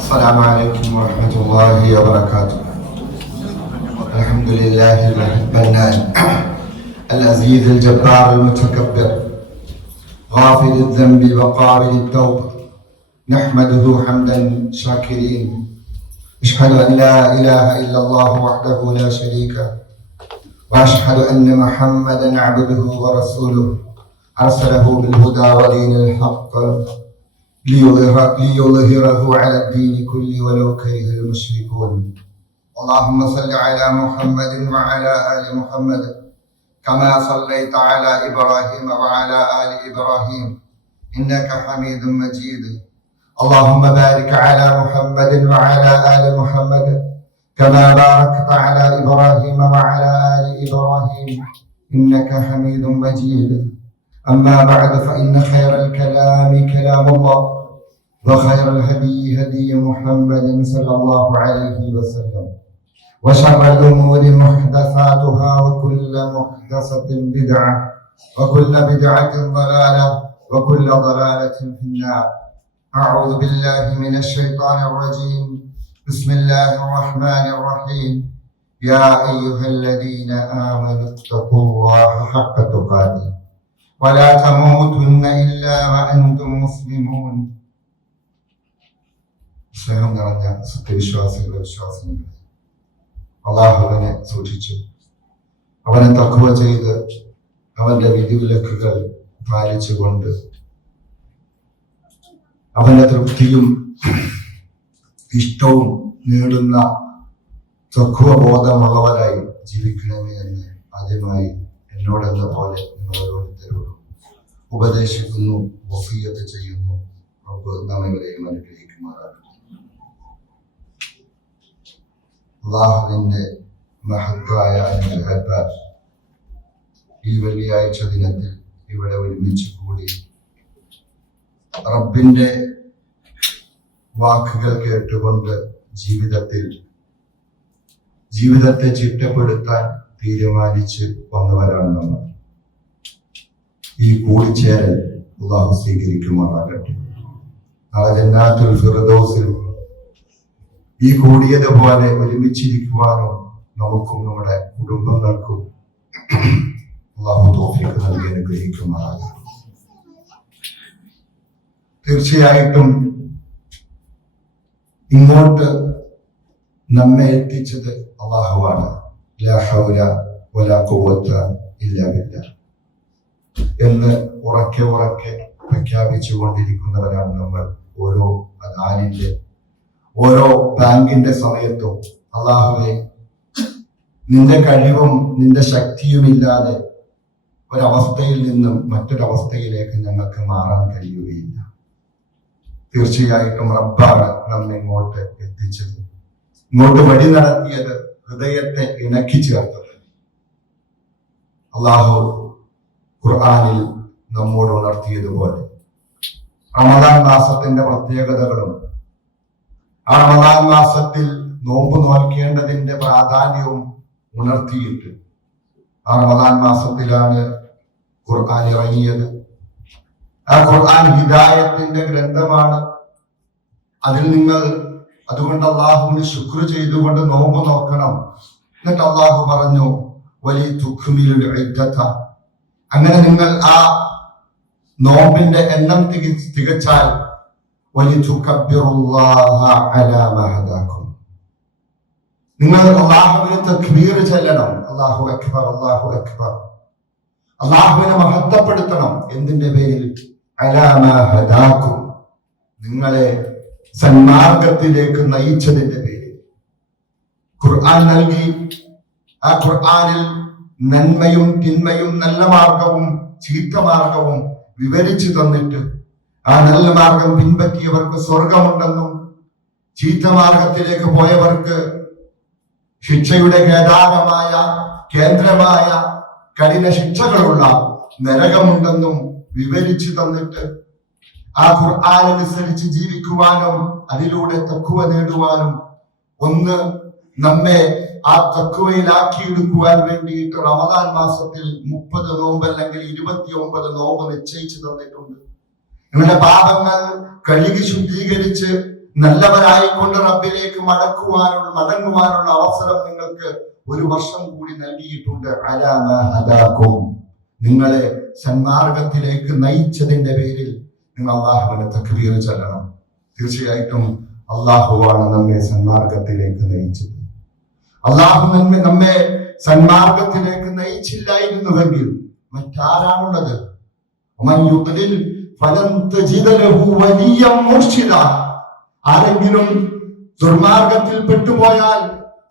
السلام عليكم ورحمة الله وبركاته. الحمد لله المنان العزيز الجبار المتكبر غافل الذنب وقابل التوبة، نحمده حمدا شاكرين. أشهد أن لا إله إلا الله وحده لا شريك له، وأشهد أن محمدا عبده ورسوله أرسله بالهدى ودين الحق ليظهره على الدين كله ولو كره المشركون. اللهم صل على محمد وعلى آل محمد كما صليت على إبراهيم وعلى آل إبراهيم إنك حميد مجيد. اللهم بارك على محمد وعلى آل محمد كما باركت على إبراهيم وعلى آل إبراهيم إنك حميد مجيد. أما بعد، فإن خير الكلام كلام الله، وخير الهدي هدي محمد صلى الله عليه وسلم، وشر الأمور محدثاتها، وكل محدثة بدعة، وكل بدعة ضلالة، وكل ضلالة في النار. أعوذ بالله من الشيطان الرجيم. بسم الله الرحمن الرحيم. يا أيها الذين آمنوا اتقوا الله حق تقاته ولا تموتن إلا وأنتم مسلمون. സ്നേഹം നിറഞ്ഞ സത്യവിശ്വാസികളെ വിശ്വാസികളെ, അള്ളാഹുവിനെ സൂക്ഷിച്ചു അവനെ തഖ്വ ചെയ്ത് അവന്റെ വിധിവിലക്കുകൾ പാലിച്ചുകൊണ്ട് അവന്റെ തൃപ്തിയും ഇഷ്ടവും നേടുന്ന തഖ്വബോധമുള്ളവരായി ജീവിക്കണമേ എന്ന് ആദ്യമായി എന്നോടെന്ന പോലെ നിങ്ങൾ ഓരോരുത്തരോടും ഉപദേശിക്കുന്നു, വസിയ്യത്ത് ചെയ്യുന്നു. റബ്ബ് നാം ഇവരെയും അനുഗ്രഹിക്കുമാറാകട്ടെ. അല്ലാഹുവിന്റെ മഹത്തായ അനുഗ്രഹത്താൽ ഈ വെള്ളിയാഴ്ച ദിനത്തിൽ ഇവിടെ ഒരുമിച്ച് കൂടി റബ്ബിന്റെ വാക്കുകൾ കേട്ടുകൊണ്ട് ജീവിതത്തെ ചിട്ടപ്പെടുത്താൻ തീരുമാനിച്ച് വന്നവരാണ് നമ്മൾ. ഈ കൂടിച്ചേരൽ അല്ലാഹു സ്വീകരിക്കുമാറാകട്ടെ. നാളെ ജന്നാത്തുൽ ഫിർദൗസിൽ ഈ കൂടിയതുപോലെ ഒരുമിച്ചിരിക്കുവാനും നമുക്കും നമ്മുടെ കുടുംബങ്ങൾക്കും അല്ലാഹു തൗഫീഖ് നൽകി അനുഗ്രഹിക്കുമാറാകട്ടെ. തീർച്ചയായിട്ടും ഇങ്ങോട്ട് നമ്മെ എത്തിച്ചത് അല്ലാഹുവാണ്. ലാ ഹൗല വലാ ഖുവത ഇല്ലാ ബില്ലാഹ് എന്ന് ഉറക്കെ പ്രഖ്യാപിച്ചു കൊണ്ടിരിക്കുന്നവരാണ് നമ്മൾ. ഓരോ അദാനിന്റെ ഓരോ ബാങ്കിന്റെ സമയത്തും അല്ലാഹുവേ, നിന്റെ കഴിവും നിന്റെ ശക്തിയുമില്ലാതെ ഒരവസ്ഥയിൽ നിന്നും മറ്റൊരവസ്ഥയിലേക്ക് ഞങ്ങൾക്ക് മാറാൻ കഴിയുകയില്ല. തീർച്ചയായിട്ടും റബ്ബാണ് നമ്മെ ഇങ്ങോട്ട് എത്തിച്ചത്, ഇങ്ങോട്ട് വഴി നടത്തിയത്, ഹൃദയത്തെ ഇണക്കി ചേർത്തത്. അല്ലാഹു ഖുർആനിൽ നമ്മോട് ഉണർത്തിയതുപോലെ റമദാൻ മാസത്തിന്റെ പ്രത്യേകതകളും ആ റമദാൻ മാസത്തിൽ നോമ്പ് നോൽക്കേണ്ടതിന്റെ പ്രാധാന്യവും ഉണർത്തിയിട്ട് ആ റമദാൻ മാസത്തിലാണ് ഖുർആൻ ഇറങ്ങിയത്. ആ ഖുർആൻ ഹിദായത്തിന്റെ ഗ്രന്ഥമാണ്. അതുകൊണ്ട് അള്ളാഹുവിന് ശുക്ർ ചെയ്തുകൊണ്ട് നോമ്പ് നോക്കണം. എന്നിട്ട് അള്ളാഹു പറഞ്ഞു, വലി തുഖ്മിലുൽ ഇദ്ദത, അങ്ങനെ നിങ്ങൾ ആ നോമ്പിന്റെ എണ്ണം തികച്ചാൽ വലി തുകബ്ബിറുല്ലാഹ അലാ മാ ഹദാകും, നിങ്ങൾ അല്ലാഹുവിനെ തക്ബീർ ചൊല്ലണം. അല്ലാഹു അക്ബർ, അല്ലാഹു അക്ബർ. അല്ലാഹുവിനെ മഹത്വപ്പെടുത്തണം. എന്തിന്റെ പേരിൽ? അലാ മാ ഹദാകും, നിങ്ങളെ സന്മാർഗത്തിലേക്ക് നയിച്ചതിന്റെ പേരിൽ. ഖുർആൻ നൽകി. ആ ഖുർആനിൽ നന്മയും തിന്മയും, നല്ല മാർഗവും ചീത്ത മാർഗവും വിവരിച്ചു തന്നിട്ട് ആ നല്ല മാർഗം പിൻപറ്റിയവർക്ക് സ്വർഗമുണ്ടെന്നും ചീത്ത മാർഗത്തിലേക്ക് പോയവർക്ക് ശിക്ഷയുടെ കേന്ദ്രമായ കഠിന ശിക്ഷകളുള്ള നരകമുണ്ടെന്നും വിവരിച്ചു തന്നിട്ട് ആ ഖുർആൻ അനുസരിച്ച് ജീവിക്കുവാനും അതിലൂടെ തഖ്വ നേടുവാനും ഒന്ന് നമ്മെ ആ തഖ്വയിലാക്കിയെടുക്കുവാൻ വേണ്ടിയിട്ട് റമദാൻ മാസത്തിൽ 30 നോമ്പ് അല്ലെങ്കിൽ 29 നോമ്പ് നിശ്ചയിച്ചു തന്നിട്ടുണ്ട്. നിങ്ങളുടെ പാപങ്ങൾ കഴുകി ശുദ്ധീകരിച്ച് നല്ലവരായിക്കൊണ്ട് റബ്ബിലേക്ക് മടങ്ങുവാനുള്ള അവസരം നിങ്ങൾക്ക് ഒരു വർഷം കൂടി നൽകിയിട്ടുണ്ട്. അലാമ ഹദാകും, നിങ്ങളെ സന്മാർഗത്തിലേക്ക് നയിച്ചതിന്റെ പേരിൽ നിങ്ങൾ അള്ളാഹുവിനെ തക്ബീർ ചൊല്ലണം. തീർച്ചയായിട്ടും അള്ളാഹുവാണ് നമ്മെ സന്മാർഗത്തിലേക്ക് നയിച്ചത്. അള്ളാഹു നമ്മെ സന്മാർഗത്തിലേക്ക് നയിച്ചില്ലായിരുന്നുവെങ്കിൽ മറ്റാരാണുള്ളത്? ആരെങ്കിലും ദുർമാർഗത്തിൽ പെട്ടുപോയാൽ,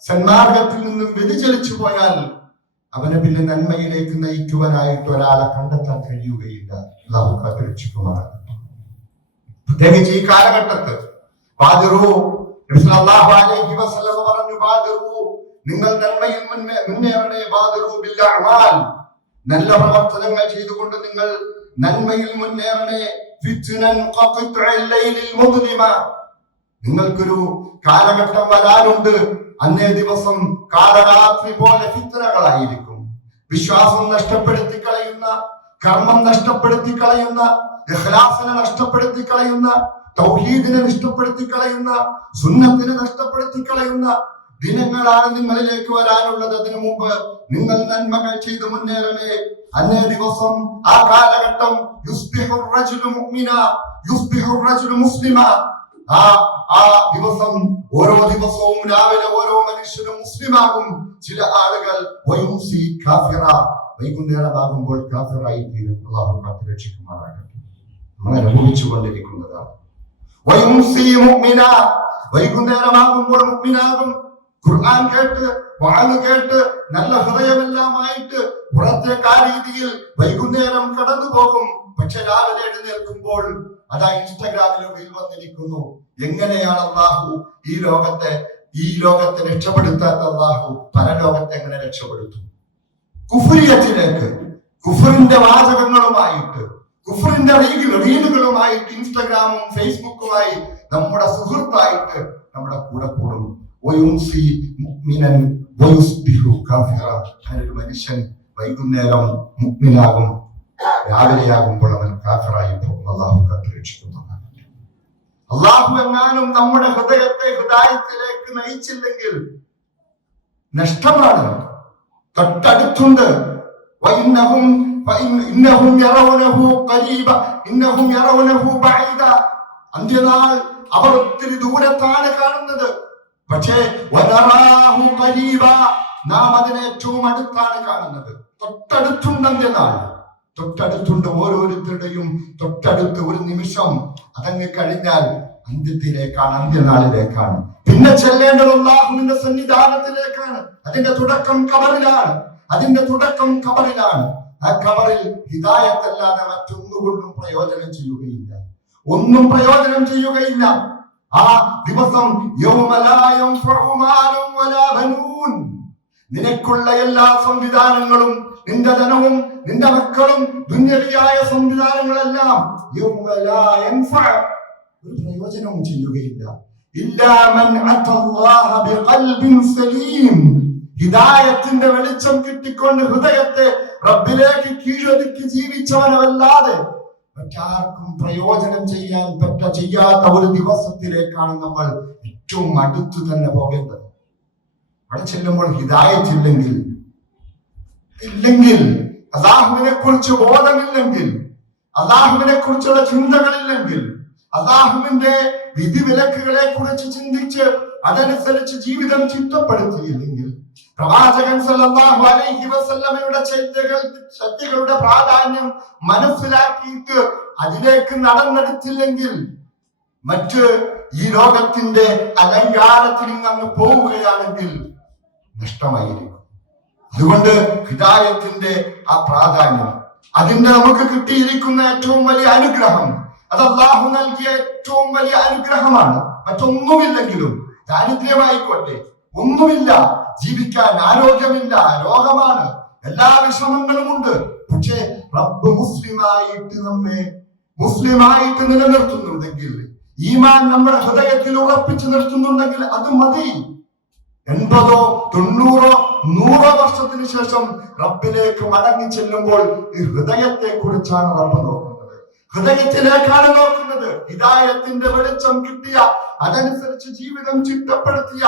സന്മാർഗത്തിൽ നിന്നും വ്യതിചലിച്ചു പോയാൽ അവനെ പിന്നെ നന്മയിലേക്ക് നയിക്കുവാനായിട്ട് ഒരാളെ കണ്ടെത്താൻ കഴിയുകയില്ല. അല്ലാഹു കാത്തുരക്ഷിക്കുമാറാകട്ടെ. പ്രത്യേകിച്ച് ഈ കാലഘട്ടത്ത് നിങ്ങൾ നന്മയിൽ മുന്നേറണേ. നല്ല പ്രവർത്തനങ്ങൾ ചെയ്തുകൊണ്ട് നിങ്ങൾ നന്മയിൽ മുന്നേറണേ. നിങ്ങൾക്കൊരു കാലഘട്ടം വരാനുണ്ട്. അന്നേ ദിവസം കാലരാത്രി പോലെ ഫിത്നകളായിരിക്കും. വിശ്വാസം നഷ്ടപ്പെടുത്തി കളയുന്ന, കർമ്മം നഷ്ടപ്പെടുത്തി കളയുന്ന, ഇഖ്ലാസിനെ നഷ്ടപ്പെടുത്തി കളയുന്ന, തൗഹീദിനെ നഷ്ടപ്പെടുത്തി കളയുന്ന, സുന്നത്തിനെ നഷ്ടപ്പെടുത്തി കളയുന്ന ദിനങ്ങളാണ് നിങ്ങളിലേക്ക് വരാനുള്ളത്. അതിനു മുമ്പ് നിങ്ങൾ നന്മകൾ ചെയ്ത് മുന്നേറണേ. അന്നേ ദിവസം, ആ കാലഘട്ടം, ആ ദിവസം ഓരോ ദിവസവും രാവിലെ ഓരോ മനുഷ്യനും മുസ്ലിമാകും. ചില ആളുകൾ വൈകുന്നേരമാകുമ്പോൾ കാഫിറായി തീരും. അല്ലാഹു കാത്തുരക്ഷിക്കുമാറാകട്ടെ. നമ്മൾ അനുഭവിച്ചു കൊണ്ടിരിക്കുന്നതാണ്. വൈകുന്നേരമാകുമ്പോൾ മുഅ്മിനാകും. ഖുർആൻ കേട്ട്, വാഴ് കേട്ട്, നല്ല ഹൃദയമെല്ലാമായിട്ട് പുറത്തേക്ക് ആ രീതിയിൽ വൈകുന്നേരം കടന്നു പോകും. പക്ഷെ രാവിലെ എഴുന്നേൽക്കുമ്പോൾ അതാ ഇൻസ്റ്റഗ്രാമിൽ റീൽ വന്നിരിക്കുന്നു. എങ്ങനെയാണ് അല്ലാഹു ഈ ലോകത്തെ രക്ഷപ്പെടുത്താത്ത അല്ലാഹു പരലോകത്തെ എങ്ങനെ രക്ഷപ്പെടുത്തും? കുഫ്രിയത്തിലേക്ക്, കുഫറിന്റെ വാചകങ്ങളുമായിട്ട്, കുഫറിന്റെ റീലുകളുമായിട്ട് ഇൻസ്റ്റഗ്രാമും ഫേസ്ബുക്കുമായി നമ്മുടെ സുഹൃത്തായിട്ട് നമ്മുടെ കൂടെ കൂടും. ഒരു മനുഷ്യൻ വൈകുന്നേരം മുഅ്മിനാകും, രാവിലെയാകുമ്പോൾ അവൻ കാഫിറായി പോകും. അല്ലാഹു കാത്തുരക്ഷിക്കുന്നതാണ്. അല്ലാഹു എങ്ങാനും നമ്മുടെ ഹൃദയത്തെ ഹിദായത്തിലേക്ക് നയിച്ചില്ലെങ്കിൽ നഷ്ടമാണ്. തൊട്ടടുത്തുണ്ട്. അന്ത്യനാൾ അവർ ഒത്തിരി ദൂരത്താണ് കാണുന്നത്. പക്ഷേ നാം അതിനെ ഏറ്റവും അടുത്താണ് കാണുന്നത്. തൊട്ടടുത്തുണ്ട് അന്ത്യനാൾ, തൊട്ടടുത്തുണ്ട്. ഓരോരുത്തരുടെയും തൊട്ടടുത്ത് ഒരു നിമിഷം അതങ്ങ് കഴിഞ്ഞാൽ അന്ത്യത്തിലേക്കാണ്, അന്ത്യനാളിലേക്കാണ്. പിന്നെ ചെല്ലേണ്ടത് അല്ലാഹുവിന്റെ സന്നിധാനത്തിലേക്കാണ്. അതിന്റെ തുടക്കം ഖബറിലാണ്. ആ ഖബറിൽ ഹിദായത്തല്ലാതെ മറ്റൊന്നുകൊണ്ടും പ്രയോജനം ചെയ്യുകയില്ല. ഒന്നും പ്രയോജനം ചെയ്യുകയില്ല. ആ ദിവസം നിനക്കുള്ള എല്ലാ സംവിധാനങ്ങളും, നിന്റെ ധനവും നിന്റെ മക്കളും ദുന്യവിയായ സംവിധാനങ്ങളെല്ലാം ഒരു പ്രയോജനവും ചെയ്യുകയില്ല. ഹിദായത്തിന്റെ വെളിച്ചം കിട്ടിക്കൊണ്ട് ഹൃദയത്തെ റബ്ബിലേക്ക് കീഴൊതുക്കി ജീവിച്ചവനല്ലാതെ മറ്റാർക്കും പ്രയോജനം ചെയ്യാത്ത ഒരു ദിവസത്തിലേക്കാണ് നമ്മൾ ഏറ്റവും അടുത്ത് തന്നെ പോകേണ്ടത്. അവിടെ ചെല്ലുമ്പോൾ ഹിദായത്ത് ഇല്ലെങ്കിൽ, അല്ലാഹുവിനെ കുറിച്ച് ബോധമില്ലെങ്കിൽ, അല്ലാഹുവിനെ കുറിച്ചുള്ള ചിന്തകളില്ലെങ്കിൽ, അല്ലാഹുവിന്റെ വിധിവിലക്കുകളെ കുറിച്ച് ചിന്തിച്ച് അതനുസരിച്ച് ജീവിതം ചിട്ടപ്പെടുത്തിയില്ലെങ്കിൽ, പ്രവാചകൻ സല്ലല്ലാഹു അലൈഹി വസല്ലമയുടെ ശക്തികളുടെ പ്രാധാന്യം മനസ്സിലാക്കിയിട്ട് അതിലേക്ക് നടന്നെടുത്തില്ലെങ്കിൽ, മറ്റ് ഈ ലോകത്തിന്റെ അലങ്കാരത്തിൽ അങ്ങ് പോവുകയാണെങ്കിൽ നഷ്ടമായിരിക്കും. അതുകൊണ്ട് ഹിദായത്തിന്റെ ആ പ്രാധാന്യം, അതിന്റെ നമുക്ക് കിട്ടിയിരിക്കുന്ന ഏറ്റവും വലിയ അനുഗ്രഹം, അത് അല്ലാഹു നൽകിയ ഏറ്റവും വലിയ അനുഗ്രഹമാണ്. മറ്റൊന്നുമില്ലെങ്കിലും, ദാരിദ്ര്യമായിക്കോട്ടെ, ഒന്നുമില്ല, ജീവിക്കാൻ ആരോഗ്യമില്ല, രോഗമാണ്, എല്ലാ വിഷമങ്ങളുമുണ്ട്. പക്ഷേ റബ്ബ് മുസ്ലിമായിട്ട് നിലനിർത്തുന്നുണ്ടെങ്കിൽ, ഈമാൻ നമ്മുടെ ഹൃദയത്തിൽ ഉറപ്പിച്ചു നിർത്തുന്നുണ്ടെങ്കിൽ അത് മതി. 80, 90, 100 വർഷത്തിന് ശേഷം റബ്ബിലേക്ക് മടങ്ങി ചെല്ലുമ്പോൾ ഈ ഹൃദയത്തെ കുറിച്ചാണ് റബ്ബ് നോക്കുന്നത്. ഹൃദയത്തിലേക്കാണ് നോക്കുന്നത്. ഹിദായത്തിന്റെ വെളിച്ചം കിട്ടിയ, അതനുസരിച്ച് ജീവിതം ചിട്ടപ്പെടുത്തിയ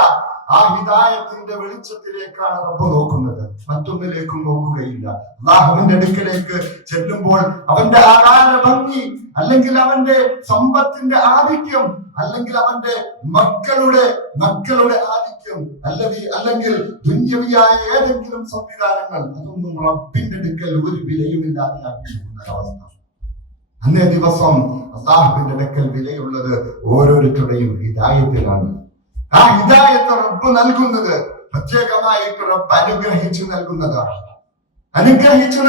ആ ഹിദായത്തിന്റെ വെളിച്ചത്തിലേക്കാണ് റബ്ബ് നോക്കുന്നത്, മറ്റൊന്നിലേക്കും നോക്കുകയില്ല. അല്ലാഹുവിന്റെ അടുക്കലേക്ക് ചെല്ലുമ്പോൾ അവന്റെ ആകാര ഭംഗി, അല്ലെങ്കിൽ അവന്റെ സമ്പത്തിന്റെ ആധിക്യം, അല്ലെങ്കിൽ അവന്റെ മക്കളുടെ ആധിക്യം, അല്ലെങ്കിൽ ദുന്യവിയായ ഏതെങ്കിലും സംവിധാനങ്ങൾ, അതൊന്നും റബ്ബിന്റെ അടുക്കൽ ഒരു വിലയുമില്ലാതെ ആക്കിയിരിക്കുന്ന അവസ്ഥ. അന്നേ ദിവസം അല്ലാഹുവിന്റെ അടുക്കൽ വിലയുള്ളത് ഓരോരുത്തരുടെയും ഹിദായത്തിലാണ്. ആ ഹിദായത്ത് റബ്ബ് നൽകുന്നത് പ്രത്യേകമായിട്ട് റബ്ബ് അനുഗ്രഹിച്ചു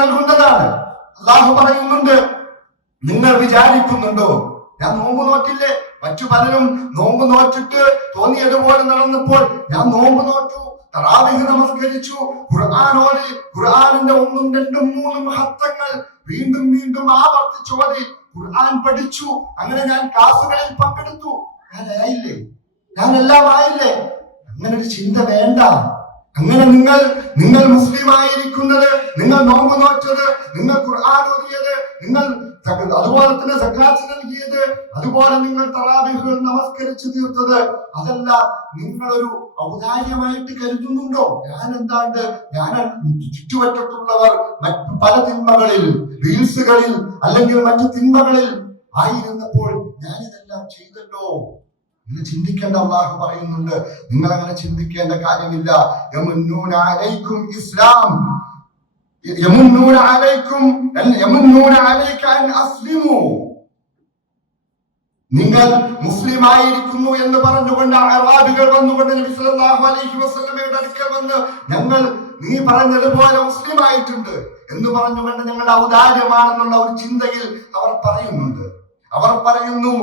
നൽകുന്നതാണ്. അല്ലാഹു പറയുന്നുണ്ട്, നിങ്ങൾ വിചാരിക്കുന്നുണ്ടോ ഞാൻ നോമ്പ് നോറ്റില്ലേ? മറ്റു പലരും നോമ്പ് നോറ്റിട്ട് തോന്നിയതുപോലെ നടന്നപ്പോൾ ഞാൻ നോമ്പ് നോറ്റു, തറാവീഹ് നമസ്കരിച്ചു, ഖുർആൻ ഓതി, ഖുർആനിന്റെ 1, 2, 3 മഹത്വങ്ങൾ വീണ്ടും വീണ്ടും ആവർത്തിച്ചോതി, ഖുർആൻ പഠിച്ചു, അങ്ങനെ ഞാൻ ക്ലാസുകളിൽ പങ്കെടുത്തു, ഞാനെല്ലാം ആയില്ലേ? അങ്ങനെ ഒരു ചിന്ത വേണ്ട. അങ്ങനെ നിങ്ങൾ മുസ്ലിം ആയിരിക്കുന്നത്, നിങ്ങൾ നോമ്പ് നോറ്റത്, നിങ്ങൾ ഖുർആൻ ഓതിയത്, നിങ്ങൾ അതുപോലെ തന്നെ സക്കാത്ത് നൽകിയത്, അതുപോലെ നിങ്ങൾ തറാവീഹ് നമസ്കരിച്ചു തീർത്തത്, അതെല്ലാം നിങ്ങളൊരു ഔദാര്യമായിട്ട് കരുതുന്നുണ്ടോ? ഞാൻ ചുറ്റുവട്ടത്തുള്ളവർ മറ്റു പല തിന്മകളിൽ, റീൽസുകളിൽ അല്ലെങ്കിൽ മറ്റു തിന്മകളിൽ ആയിരുന്നപ്പോൾ ഞാനിതെല്ലാം ചെയ്തല്ലോ എന്ന് ചിന്തിക്കേണ്ട. അല്ലാഹു പറയുന്നുണ്ട്, നിങ്ങൾ അങ്ങനെ ചിന്തിക്കേണ്ട കാര്യമില്ല. യമുന്നൂന അലൈക്കും ഇസ്ലാം, യമുന്നൂന അലൈക അൻ അസ്ലിമു, നിങ്ങൾ മുസ്ലിം ആയിരിക്കുന്നു എന്ന് പറഞ്ഞുകൊണ്ട് അറാബികൾ വന്നുകൊണ്ട് നബി സല്ലല്ലാഹു അലൈഹി വസല്ലമയുടെ അടുക്കൽ വന്ന് നീ പറഞ്ഞതുപോലെ മുസ്ലിം ആയിട്ടുണ്ട് എന്ന് പറഞ്ഞുകൊണ്ട് ഞങ്ങളുടെ ഔദാര്യമാണെന്നുള്ള ഒരു ചിന്തയിൽ അവർ പറയുന്നുണ്ട്. അവർ പറയുന്നു,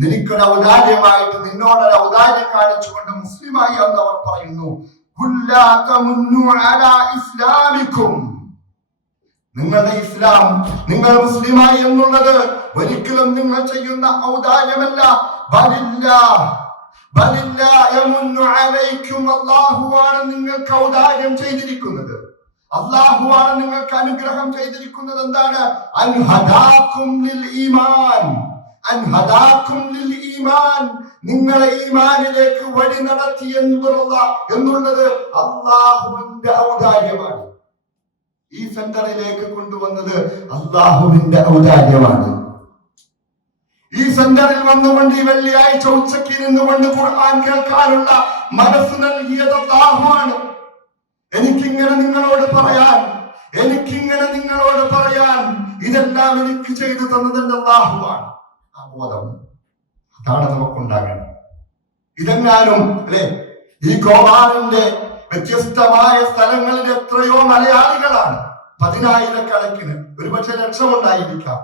നിനക്കൊരു ഔദാര്യമായിട്ട്, നിന്നോടൊരു ഔദാര്യം കാണിച്ചുകൊണ്ട് മുസ്ലിമായി എന്ന് അവർ പറയുന്നു. നിങ്ങളുടെ ഇസ്ലാം, നിങ്ങൾ മുസ്ലിമായി എന്നുള്ളത് ഒരിക്കലും നിങ്ങൾ ചെയ്യുന്ന ഔദാര്യമല്ല. അല്ലാഹുവാണ് നിങ്ങൾക്ക് ഔദാര്യം ചെയ്തിരിക്കുന്നത്, അല്ലാഹുവാണ് നിങ്ങൾക്ക് അനുഗ്രഹം ചെയ്തിരിക്കുന്നത്. എന്താണ്? നിങ്ങളെ ഈമാനിലേക്ക് വഴി നടത്തി എന്നുള്ളത് അല്ലാഹുവിന്റെ ഔദാര്യമാണ്. ഈ സെന്ററിലേക്ക് കൊണ്ടുവന്നത് അല്ലാഹുവിന്റെ ഔദാര്യമാണ്. ഈ സെന്ററിൽ വന്നുകൊണ്ട് ഈ വെള്ളിയാഴ്ച ഉച്ചയ്ക്ക് ഇരുന്നുകൊണ്ട് ഖുർആൻ കേൾക്കാനുള്ള മനസ്സ് നൽകിയത് അല്ലാഹുവാണ്. എനിക്കിങ്ങനെ നിങ്ങളോട് പറയാൻ ഇതെല്ലാം എനിക്ക് ചെയ്തു തന്നത് അല്ലാഹുവാണ്. ആ ബോധം അതാണ് നമുക്കുണ്ടാകേണ്ടത്. ഇതെങ്ങാനും ഈ ഖുർആനിന്റെ വ്യത്യസ്തമായ സ്ഥലങ്ങളിൽ എത്രയോ മലയാളികളാണ്, 10,000-കണക്കിന്, ഒരുപക്ഷെ ലക്ഷമുണ്ടായിരിക്കാം,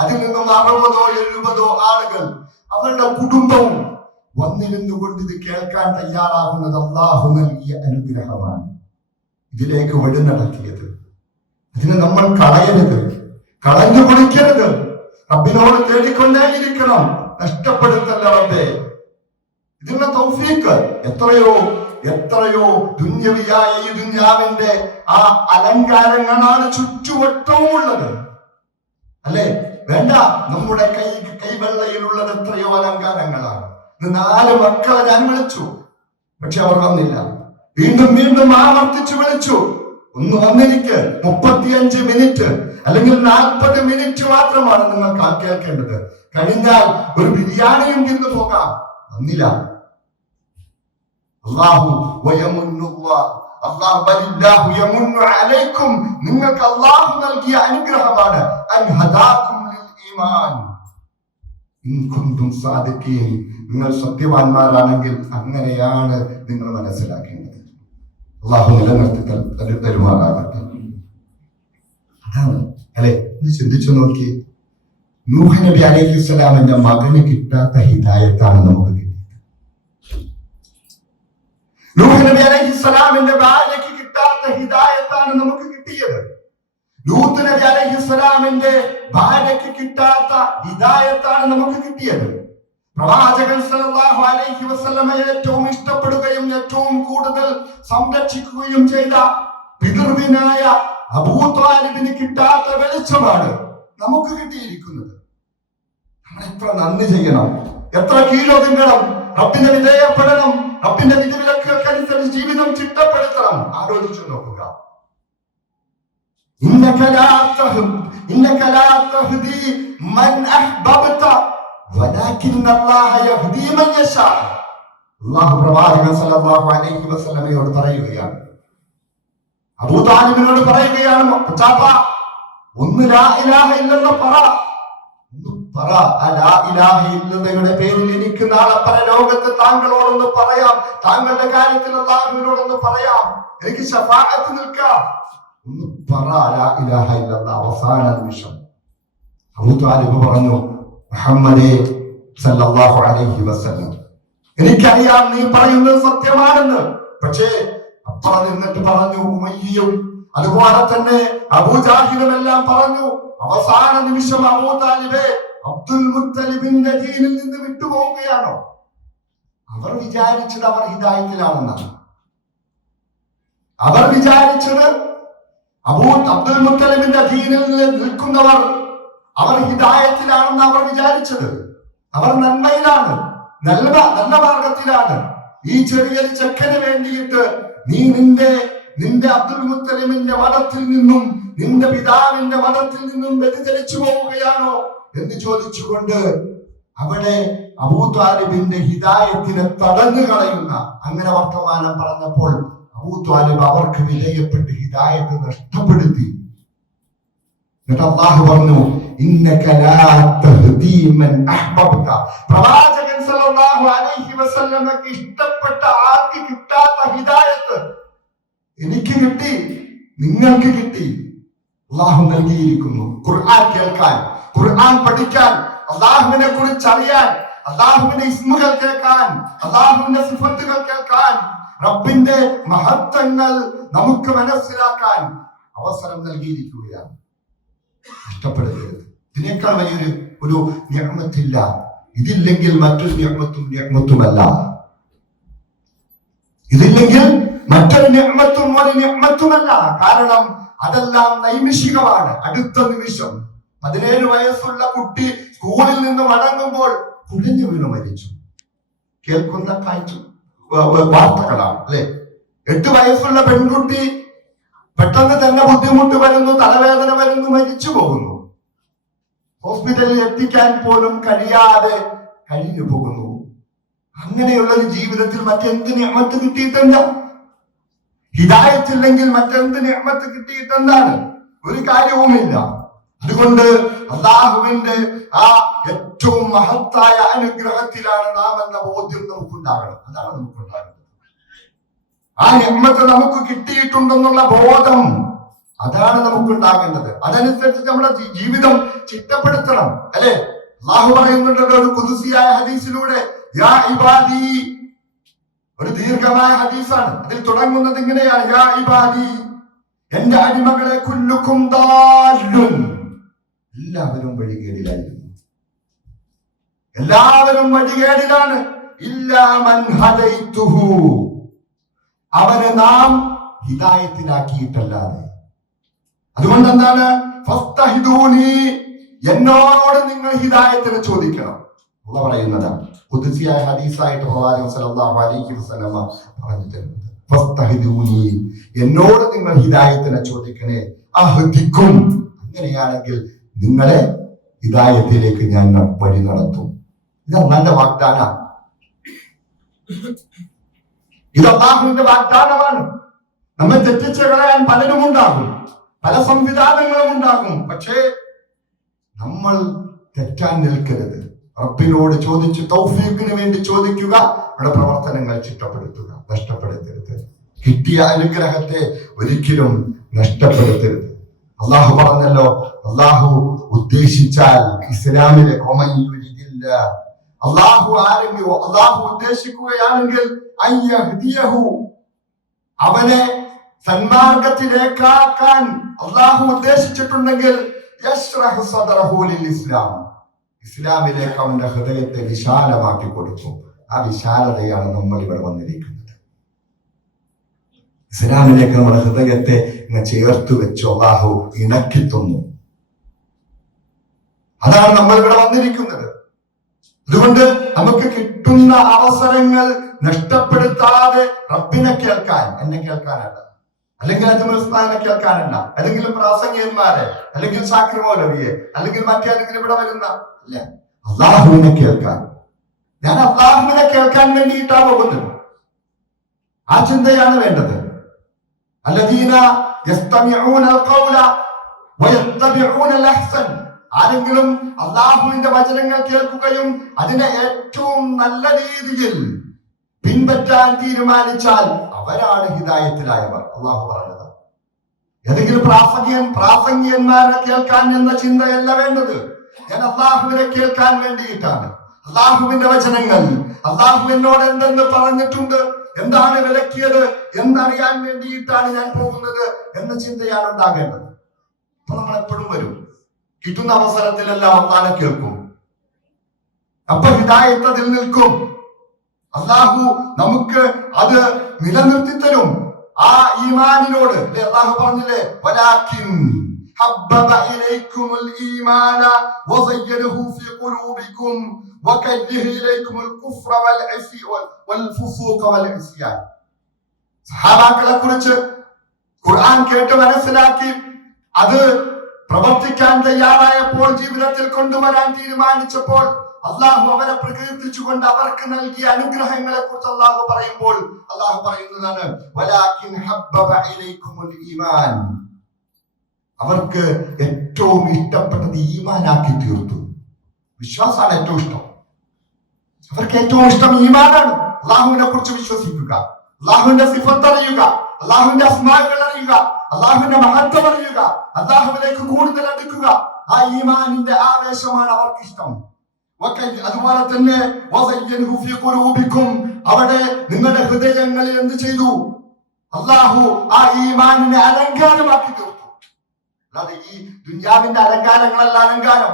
അതിൽ നിന്നും 60 70 ആളുകൾ, അവരുടെ കുടുംബവും വന്നിരുന്നുകൊണ്ട് ഇത് കേൾക്കാൻ തയ്യാറാകുന്നത് അല്ലാഹു നൽകിയ അനുഗ്രഹമാണ്. ഇതിലേക്ക് വഴി നടത്തിയത്, അതിനെ നമ്മൾ കളയരുത്, കളഞ്ഞു കുടിക്കരുത്, റബ്ബിനോട് തേടിക്കൊണ്ടേയിരിക്കണം. നഷ്ടപ്പെടുത്തല്ല റബ്ബേ. ഇതിന്റെ തൗഫീഖ് എത്രയോ ദുന്യവിയായ ഈ ദുന്യാവിന്റെ ആ അലങ്കാരങ്ങളാണ് ചുറ്റുവട്ടവും ഉള്ളത്, വേണ്ട, നമ്മുടെ കൈവെള്ളയിലുള്ളത് എത്രയോ അലങ്കാരങ്ങളാണ്. 4 മക്കളെ ഞാൻ വിളിച്ചു, പക്ഷെ അവർ വന്നില്ല. വീണ്ടും ആവർത്തിച്ചു വിളിച്ചു, ഒന്ന് വന്നിരിക്ക്. 35 മിനിറ്റ് അല്ലെങ്കിൽ 40 മിനിറ്റ് മാത്രമാണ് നിങ്ങൾ കേൾക്കേണ്ടത്, കഴിഞ്ഞാൽ ഒരു ബിരിയാണിയും തിന്നു പോകാം. വന്നില്ല. നിങ്ങൾക്ക് അല്ലാഹു നൽകിയ അനുഗ്രഹമാണ്. നിങ്ങൾ സത്യവാന്മാരാണെങ്കിൽ അങ്ങനെയാണ് നിങ്ങൾ മനസ്സിലാക്കേണ്ടത്. അല്ലാഹു നിലനിർത്തി തരുമാറാകട്ടെ. അതാണ് ചിന്തിച്ചു നോക്കി, നൂഹ് നബി അലൈഹിസ്സലാമിന്റെ മകന് കിട്ടാത്ത ഹിദായത്താണ് നമുക്ക് കിട്ടിയത്. നൂഹ് നബി അലൈഹിസ്സലാമിന്റെ ഭാര്യയ്ക്ക് കിട്ടാത്ത ഹിദായത്താണ് നമുക്ക് കിട്ടിയത്. ലൂത്ത് നബി അലൈഹിസ്സലാമിന്റെ ഭാര്യയ്ക്ക് കിട്ടാത്ത ഹിദായത്താണ് നമുക്ക് കിട്ടിയത്. പ്രവാചകൻ സല്ലല്ലാഹു അലൈഹി വസല്ലമയെ ഏറ്റവും ഇഷ്ടപ്പെടുകയും ഏറ്റവും കൂടുതൽ സംരക്ഷിക്കുകയും ചെയ്ത പിതൃവിനായ അബൂ ത്വാലിബിന് കിട്ടാത്ത വെളിച്ചമാണ് നമുക്ക് കിട്ടിയിരിക്കുന്നത്. നമ്മൾ എത്ര നന്ദി ചെയ്യണം, എത്ര കീഴൊതുങ്ങണം, റബ്ബിനെ വിധേയപ്പെടണം, റബ്ബിന്റെ വിധിവിലക്കുകൾക്കനുസരിച്ച് ജീവിതം ചിട്ടപ്പെടുത്തണം. ആലോചിച്ചു നോക്കുക. പ്രവാചകൻ സല്ലല്ലാഹു അലൈഹി വസല്ലമയോട് പറയുകയാണ്, അബൂ താലിബിനോട് പറയുകയാണ്, ഒന്ന് ലാ ഇലാഹ ഇല്ലല്ലാഹ് പറ. ആ ലാ ഇലാഹ ഇല്ലല്ലയുടെ പേരിൽ എനിക്ക് നാളെ പരലോകത്ത് താങ്കളോടൊന്ന് പറയാം, താങ്കളുടെ കാര്യത്തിൽ അല്ലാഹുവിനോടൊന്ന് പറയാം, എനിക്ക് ശഫാഅത്ത് നിൽക്കാം. ഒന്ന് പറ ലാ ഇലാഹ ഇല്ലല്ലാഹ്. അവസാന നിമിഷം അബൂ താലിബ് പറഞ്ഞു, മുഹമ്മദേ സല്ലല്ലാഹു അലൈഹി വസല്ലം, എനിക്കറിയാം നീ പറയുന്നത് സത്യമാണെന്ന്. പക്ഷേ അപ്പുറം നിന്നിട്ട് പറഞ്ഞു ഉമയ്യയും അതുപോലെ തന്നെ അബൂജാഹിലും എല്ലാം പറഞ്ഞു. അവസാന നിമിഷം അബൂ താലിബേ അബ്ദുൽ മുത്തലിബിന്റെ ദീനിൽ നിന്ന് വിട്ടുപോവുകയാണോ? അവർ വിചാരിച്ചത് അവർ ഹിദായത്തിലാണെന്നാണ്. അവർ വിചാരിച്ചത് അബ്ദുൽ മുത്തലിബിന്റെ ദീനിൽ നിൽക്കുന്നവർ അവർ ഹിദായത്തിലാണെന്ന് അവർ വിചാരിച്ചത്. അവർ നന്മയിലാണ്, നല്ല മാർഗത്തിലാണ്. ഈ ചെറിയൊരു ചെക്കന് വേണ്ടിയിട്ട് നീ നിന്റെ അബ്ദുൽ മുത്തലിബിന്റെ മതത്തിൽ നിന്നും നിന്റെ പിതാവിന്റെ മതത്തിൽ നിന്നും വ്യതിചലിച്ചു പോവുകയാണോ എന്ന് ചോദിച്ചുകൊണ്ട് അവിടെ അബൂ ത്വാലിബിന്റെ ഹിദായത്തിനെ തടഞ്ഞു കളയുന്ന അങ്ങനെ വർത്തമാനം പറഞ്ഞപ്പോൾ അബൂ ത്വാലിബ് അവർക്ക് വിധേയപ്പെട്ട് ഹിദായത്ത് നഷ്ടപ്പെടുത്തി. എന്നിട്ട് അല്ലാഹു പറഞ്ഞു, ഇന്നക ലാ തഹ്ദീ മൻ അഹ്ബബ്ത. പ്രവാചകൻ സല്ലല്ലാഹു അലൈഹി വസല്ലമക്ക് ഇഷ്ടപ്പെട്ട ആൾക്ക് കിട്ടാത്ത ഹിദായത്ത് എനിക്ക് കിട്ടി, നിങ്ങൾക്ക് കിട്ടി. അല്ലാഹു നൽകിയിരിക്കുന്നു. ഖുർആൻ കേൾക്കാൻ, ഖുർആൻ പഠിക്കാൻ, അല്ലാഹുവിനെ കുറിച്ച് അറിയാൻ, അല്ലാഹുവിന്റെ ഇസ്മുകൾ കേൾക്കാൻ, അല്ലാഹുവിന്റെ സിഫത്തുകൾ കേൾക്കാൻ, റബ്ബിന്റെ മഹത്വങ്ങൾ നമുക്ക് മനസ്സിലാക്കാൻ അവസരം നൽകിയിരിക്കുകയാണ്. നഷ്ടപ്പെടുത്തരുത്. ഇതിനേക്കാൾ വലിയൊരു നിഅമത്തില്ല. ഇതില്ലെങ്കിൽ മറ്റൊരു നിഅമത്തുമല്ല. ഇതില്ലെങ്കിൽ മറ്റൊരു നിഅമത്തുമല്ല. കാരണം അതെല്ലാം നൈമിഷികമാണ്. അടുത്ത നിമിഷം 17 വയസ്സുള്ള കുട്ടി സ്കൂളിൽ നിന്ന് മടങ്ങുമ്പോൾ കുഴഞ്ഞു വീണ് മരിച്ചു. കേൾക്കുന്ന കാഴ്ച വാർത്തകളാണ് അല്ലെ. 8 വയസ്സുള്ള പെൺകുട്ടി പെട്ടെന്ന് തന്നെ ബുദ്ധിമുട്ട് വരുന്നു, തലവേദന വരുന്നു, മരിച്ചു പോകുന്നു. ഹോസ്പിറ്റലിൽ എത്തിക്കാൻ പോലും കഴിയാതെ കഴിഞ്ഞു പോകുന്നു. അങ്ങനെയുള്ളൊരു ജീവിതത്തിൽ മറ്റെന്ത് നിഅമത്ത് കിട്ടിയിട്ടെന്താ? ഹിദായത്തില്ലെങ്കിൽ മറ്റെന്ത് നിഅമത്ത് കിട്ടിയിട്ടെന്താണ്? ഒരു കാര്യവുമില്ല. അതുകൊണ്ട് അല്ലാഹുവിന്റെ ആ ഏറ്റവും മഹത്തായ അനുഗ്രഹത്തിലാണ് നാം എന്ന ബോധ്യം നമുക്കുണ്ടാകണം. അതാണ് നമുക്കുണ്ടാകുന്നത്. ആ നിഅമത്ത് നമുക്ക് കിട്ടിയിട്ടുണ്ടെന്നുള്ള ബോധം, അതാണ് നമുക്കുണ്ടാകേണ്ടത്. അതനുസരിച്ച് നമ്മുടെ ജീവിതം ചിട്ടപ്പെടുത്തണം അല്ലെ. അല്ലാഹു പറയുന്നുണ്ടല്ലോ ഒരു ഖുദ്സിയായ ഹദീസിലൂടെ, യാ ഇബാദി, ഒരു ദീർഘമായ ഹദീസാണ്. അതിൽ തുടങ്ങുന്നത് ഇങ്ങനെയാണ്, യാ ഇബാദി, എന്റെ അടിമകളെ, കുല്ലുക്കും ദാല്ലുൻ, എല്ലാവരും വഴികേടിലായിരുന്നു, എല്ലാവരും വഴികേടിലാണ്. ഇല്ലാ മൻ ഹദൈതുഹു, അവനെ നാം ഹിദായത്തിലാക്കിയിട്ടല്ലാതെ. അതുകൊണ്ട് എന്താണ്? ഫസ്തഹിദൂനി, എന്നോട് നിങ്ങൾ ഹിദായത്തിനെ ചോദിക്കണം എന്ന് പറയുന്നതാണ്. ഖുദ്സിയായ ഹദീസായിട്ട് പ്രവാചകൻ സല്ലല്ലാഹു അലൈഹി വസല്ലം പറഞ്ഞു തരുന്നത്. ഫസ്തഹിദൂനി, എന്നോട് നിങ്ങൾ ഹിദായത്തിനെ ചോദിക്കണേ. അഹ്ദിക്കും, അങ്ങനെയാണെങ്കിൽ നിങ്ങളെ ഹിദായത്തിലേക്ക് ഞാൻ വഴി നടത്തും. ഇത് അല്ലാഹുവിന്റെ വാഗ്ദാനമാണ്. ഇത് അല്ലാഹുവിന്റെ വാഗ്ദാനമാണ്. നമ്മെ തെറ്റിച്ച് കളയാൻ പലരും ഉണ്ടാകും, പല സംവിധാനങ്ങളും ഉണ്ടാകും. പക്ഷേ നമ്മൾ തെറ്റാൻ നിൽക്കരുത്. റബ്ബിനോട് ചോദിച്ച് തൗഫീഖിന് വേണ്ടി ചോദിക്കുക, നമ്മുടെ പ്രവർത്തനങ്ങൾ ചിട്ടപ്പെടുത്തുക, നഷ്ടപ്പെടുത്തരുത്. കിട്ടിയ അനുഗ്രഹത്തെ ഒരിക്കലും നഷ്ടപ്പെടുത്തരുത്. അള്ളാഹു പറഞ്ഞല്ലോ, അള്ളാഹു ഉദ്ദേശിച്ചാൽ ഇസ്ലാമിലെ അള്ളാഹു ഉദ്ദേശിക്കുകയാണെങ്കിൽ അവനെ സന്മാർഗത്തിലേക്കാക്കാൻ അള്ളാഹു ഉദ്ദേശിച്ചിട്ടുണ്ടെങ്കിൽ ഇസ്ലാമിലേക്ക് അവന്റെ ഹൃദയത്തെ വിശാലമാക്കി കൊടുക്കും. ആ വിശാലതയാണ് നമ്മൾ ഇവിടെ വന്നിരിക്കുന്നത്. ഇസ്ലാമിലേക്ക് നമ്മുടെ ഹൃദയത്തെ ചേർത്ത് വെച്ച് അല്ലാഹു ഇണക്കി തന്നു. അതാണ് നമ്മൾ ഇവിടെ വന്നിരിക്കുന്നത്. അതുകൊണ്ട് നമുക്ക് കിട്ടുന്ന അവസരങ്ങൾ നഷ്ടപ്പെടുത്താതെ റബ്ബിനെ കേൾക്കാൻ, എന്നെ കേൾക്കാനല്ല, അല്ലെങ്കിൽ അജ്മൽസ്ഥാനെ കേൾക്കാനല്ല, അല്ലെങ്കിൽ പ്രാസംഗികന്മാരെ, അല്ലെങ്കിൽ ഷാക്കിർ മൗലവിയെ, അല്ലെങ്കിൽ മറ്റേതെങ്കിലും ഇവിടെ വരുന്ന അല്ല, അള്ളാഹുവിനെ കേൾക്കാൻ. ഞാൻ അള്ളാഹുവിനെ കേൾക്കാൻ വേണ്ടിയിട്ടാണ് പോകുന്നത്. ആ ചിന്തയാണ് വേണ്ടത്. അല്ലദീന യസ്തമിഊന അൽഖൗല വയത്തബിഊന അൽഅഹ്സൻ. ആരെങ്കിലും അള്ളാഹുവിന്റെ വചനങ്ങൾ കേൾക്കുകയും അതിനെ ഏറ്റവും നല്ല രീതിയിൽ പിൻപറ്റാൻ തീരുമാനിച്ചാൽ അവരാണ് ഹിദായത്തിലായവർ. അള്ളാഹു പറഞ്ഞത്. ഏതെങ്കിലും പ്രാസംഗികന്മാരെ കേൾക്കാൻ എന്ന ചിന്തയല്ല വേണ്ടത്. ഞാൻ അള്ളാഹുവിനെ കേൾക്കാൻ വേണ്ടിയിട്ടാണ്. അള്ളാഹുവിന്റെ വചനങ്ങൾ, അള്ളാഹു എന്നോട് എന്തെന്ന് പറഞ്ഞിട്ടുണ്ട്, എന്താണ് വിലക്കിയത് എന്നറിയാൻ വേണ്ടിയിട്ടാണ് ഞാൻ പോകുന്നത് എന്ന ചിന്തയാണ് ഉണ്ടാകേണ്ടത്. അപ്പൊ നമ്മൾ എപ്പോഴും വരും, കിട്ടുന്ന അവസരത്തിലെല്ലാം അള്ളാഹനെ കേൾക്കും. അപ്പൊ ഹിദായത്ത് അതിൽ നിൽക്കും. അള്ളാഹു നമുക്ക് അത് നിലനിർത്തി തരും. ആ ഈമാനിനോട് അള്ളാഹു പറഞ്ഞില്ലേ, വലാകിൻ ഹബ്ബബ ഇലൈക്കുമുൽ ഈമാന വസയ്യനഹു ഫീ ഖുലൂബിക്കും വകദ്ദിഹ ഇലൈക്കുമുൽ കുഫ്ര വൽ ഫുസൂഖ വൽ ഇസ്യാൻ. സഹാബാക്കളെ കുറിച്ച് ഖുർആൻ കേട്ട് മനസ്സിലാക്കി അത് പ്രവർത്തിക്കാൻ തയ്യാറായപ്പോൾ, ജീവിതത്തിൽ കൊണ്ടുവരാൻ തീരുമാനിച്ചപ്പോൾ അള്ളാഹു അവരെ പ്രകീർത്തിച്ചുകൊണ്ട് അവർക്ക് നൽകിയ അനുഗ്രഹങ്ങളെ കുറിച്ച് അള്ളാഹു പറയുമ്പോൾ അള്ളാഹു പറയുന്നതാണ്, വലാകിൻ ഹബ്ബബ ഇലൈക്കുമുൽ ഈമാൻ. അവർക്ക് ഏറ്റവും ഇഷ്ടപ്പെട്ടത് ഈമാനാക്കി തീർത്തു. വിശ്വാസമാണ് ഏറ്റവും ഇഷ്ടം. അവർക്ക് ഏറ്റവും ഇഷ്ടം ഈമാനാണ്. അള്ളാഹുവിനെ കുറിച്ച് വിശ്വസിക്കുക, അള്ളാഹുവിന്റെ സിഫത്ത് അറിയുക, അള്ളാഹുവിന്റെ അസ്മാകൾ അറിയുക, അള്ളാഹുവിന്റെ മഹത്വം അറിയുക, അള്ളാഹുവിലേക്ക് കൂടുതൽ അടുക്കുക. ആ ഈമാനിന്റെ ആവേശമാണ് അവർക്ക് ഇഷ്ടം. അതുപോലെ തന്നെ അവിടെ നിങ്ങളുടെ ഹൃദയങ്ങളിൽ എന്ത് ചെയ്തു? അള്ളാഹു ആ ഈമാനിനെ അലങ്കാരമാക്കി തീർത്തു. അല്ലാതെ ഈ ദുനിയാവിന്റെ അലങ്കാരങ്ങളല്ല അലങ്കാരം,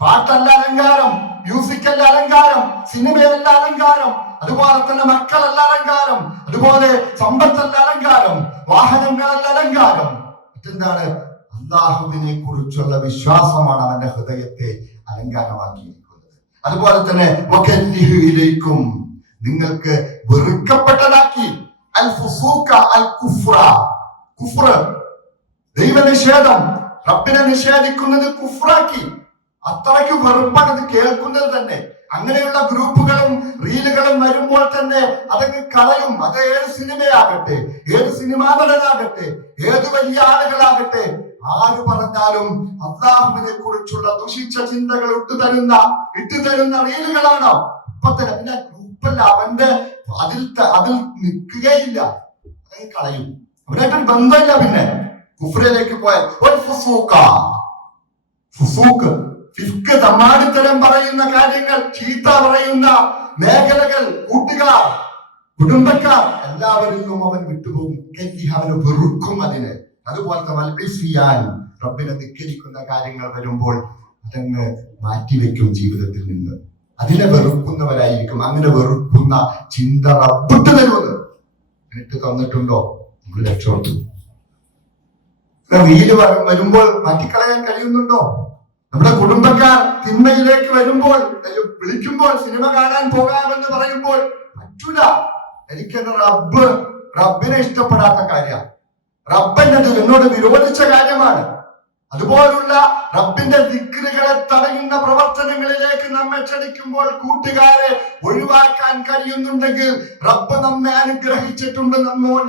പാട്ടല്ല അലങ്കാരം, മ്യൂസിക്കല്ല അലങ്കാരം, സിനിമയല്ല അലങ്കാരം, അതുപോലെ തന്നെ മക്കളല്ല അലങ്കാരം, അതുപോലെ സമ്പത്തല്ല അലങ്കാരം, വാഹനങ്ങളല്ല അലങ്കാരം. മറ്റെന്താണ്? അള്ളാഹുവിനെ കുറിച്ചുള്ള വിശ്വാസമാണ് അവന്റെ ഹൃദയത്തെ അലങ്കാരമാക്കിയിരിക്കുന്നത്. അതുപോലെ തന്നെ നിങ്ങൾക്ക് വെറുക്കപ്പെട്ടതാക്കി അൽ ഫുസൂഖ അൽ കുഫ്ര. കുഫ്ർ ദൈവനിഷേധം, റബ്ബിനെ നിഷേധിക്കുന്നത് കുഫ്രാക്കി. അത്രയ്ക്ക് വെറുപ്പാണ് ഇത് കേൾക്കുന്നത് തന്നെ. അങ്ങനെയുള്ള ഗ്രൂപ്പുകളും റീലുകളും വരുമ്പോൾ തന്നെ അതങ്ങ് കളയും. അത് ഏത് സിനിമയാകട്ടെ, ഏത് സിനിമാ നടനാകട്ടെ, ഏത് വലിയ ആളുകളാകട്ടെ, ആര് പറഞ്ഞാലും അള്ളാഹുവിനെ കുറിച്ചുള്ള ദുഷിച്ച ചിന്തകൾ ഇട്ടുതരുന്ന റീലുകളാണ്. അപ്പൊ തന്നെ പിന്നെ ഗ്രൂപ്പല്ല, അവന്റെ അതിൽ നിൽക്കുകയില്ല, അതങ്ങ് കളയും. അവനായിട്ടൊരു ബന്ധമില്ല. പിന്നെ കുഫ്രയിലേക്ക് പോയാൽ ഫിസ്ക്, തമ്മാടിത്തരം പറയുന്ന കാര്യങ്ങൾ, ചീത്ത പറയുന്ന മേഖലകൾ, കൂട്ടുകാർ, കുടുംബക്കാർ എല്ലാവരിലും അവൻ വിട്ടുപോകും. അവന് വെറുക്കും അതിന്. അതുപോലത്തെ റബ്ബിനെ ധിക്കരിക്കുന്ന കാര്യങ്ങൾ വരുമ്പോൾ അതങ്ങ് മാറ്റിവെക്കും ജീവിതത്തിൽ നിന്ന്. അതിനെ വെറുക്കുന്നവരായിരിക്കും. അങ്ങനെ വെറുക്കുന്ന ചിന്ത റബ്ബിട്ട് തരുമെന്ന് എന്നിട്ട് തന്നിട്ടുണ്ടോ? നമ്മൾ രക്ഷപ്പെട്ടു. റീല് വരുമ്പോൾ മാറ്റിക്കളയാൻ കഴിയുന്നുണ്ടോ? നമ്മുടെ കുടുംബക്കാർ തിന്മയിലേക്ക് വരുമ്പോൾ, വിളിക്കുമ്പോൾ സിനിമ കാണാൻ പോകാമെന്ന് പറയുമ്പോൾ പറ്റൂല. എനിക്കെന്റെ റബ്ബിനെ ഇഷ്ടപ്പെടാത്ത കാര്യമാണ്, റബ്ബെന്നത് എന്നോട് വിരോധിച്ച കാര്യമാണ്. അതുപോലുള്ള റബ്ബിന്റെ ദിക്റുകളെ തടയുന്ന പ്രവർത്തനങ്ങളിലേക്ക് നമ്മെ ക്ഷണിക്കുമ്പോൾ കൂട്ടുകാരെ ഒഴിവാക്കാൻ കഴിയുന്നുണ്ടെങ്കിൽ റബ്ബ് നമ്മെ അനുഗ്രഹിച്ചിട്ടുണ്ട്.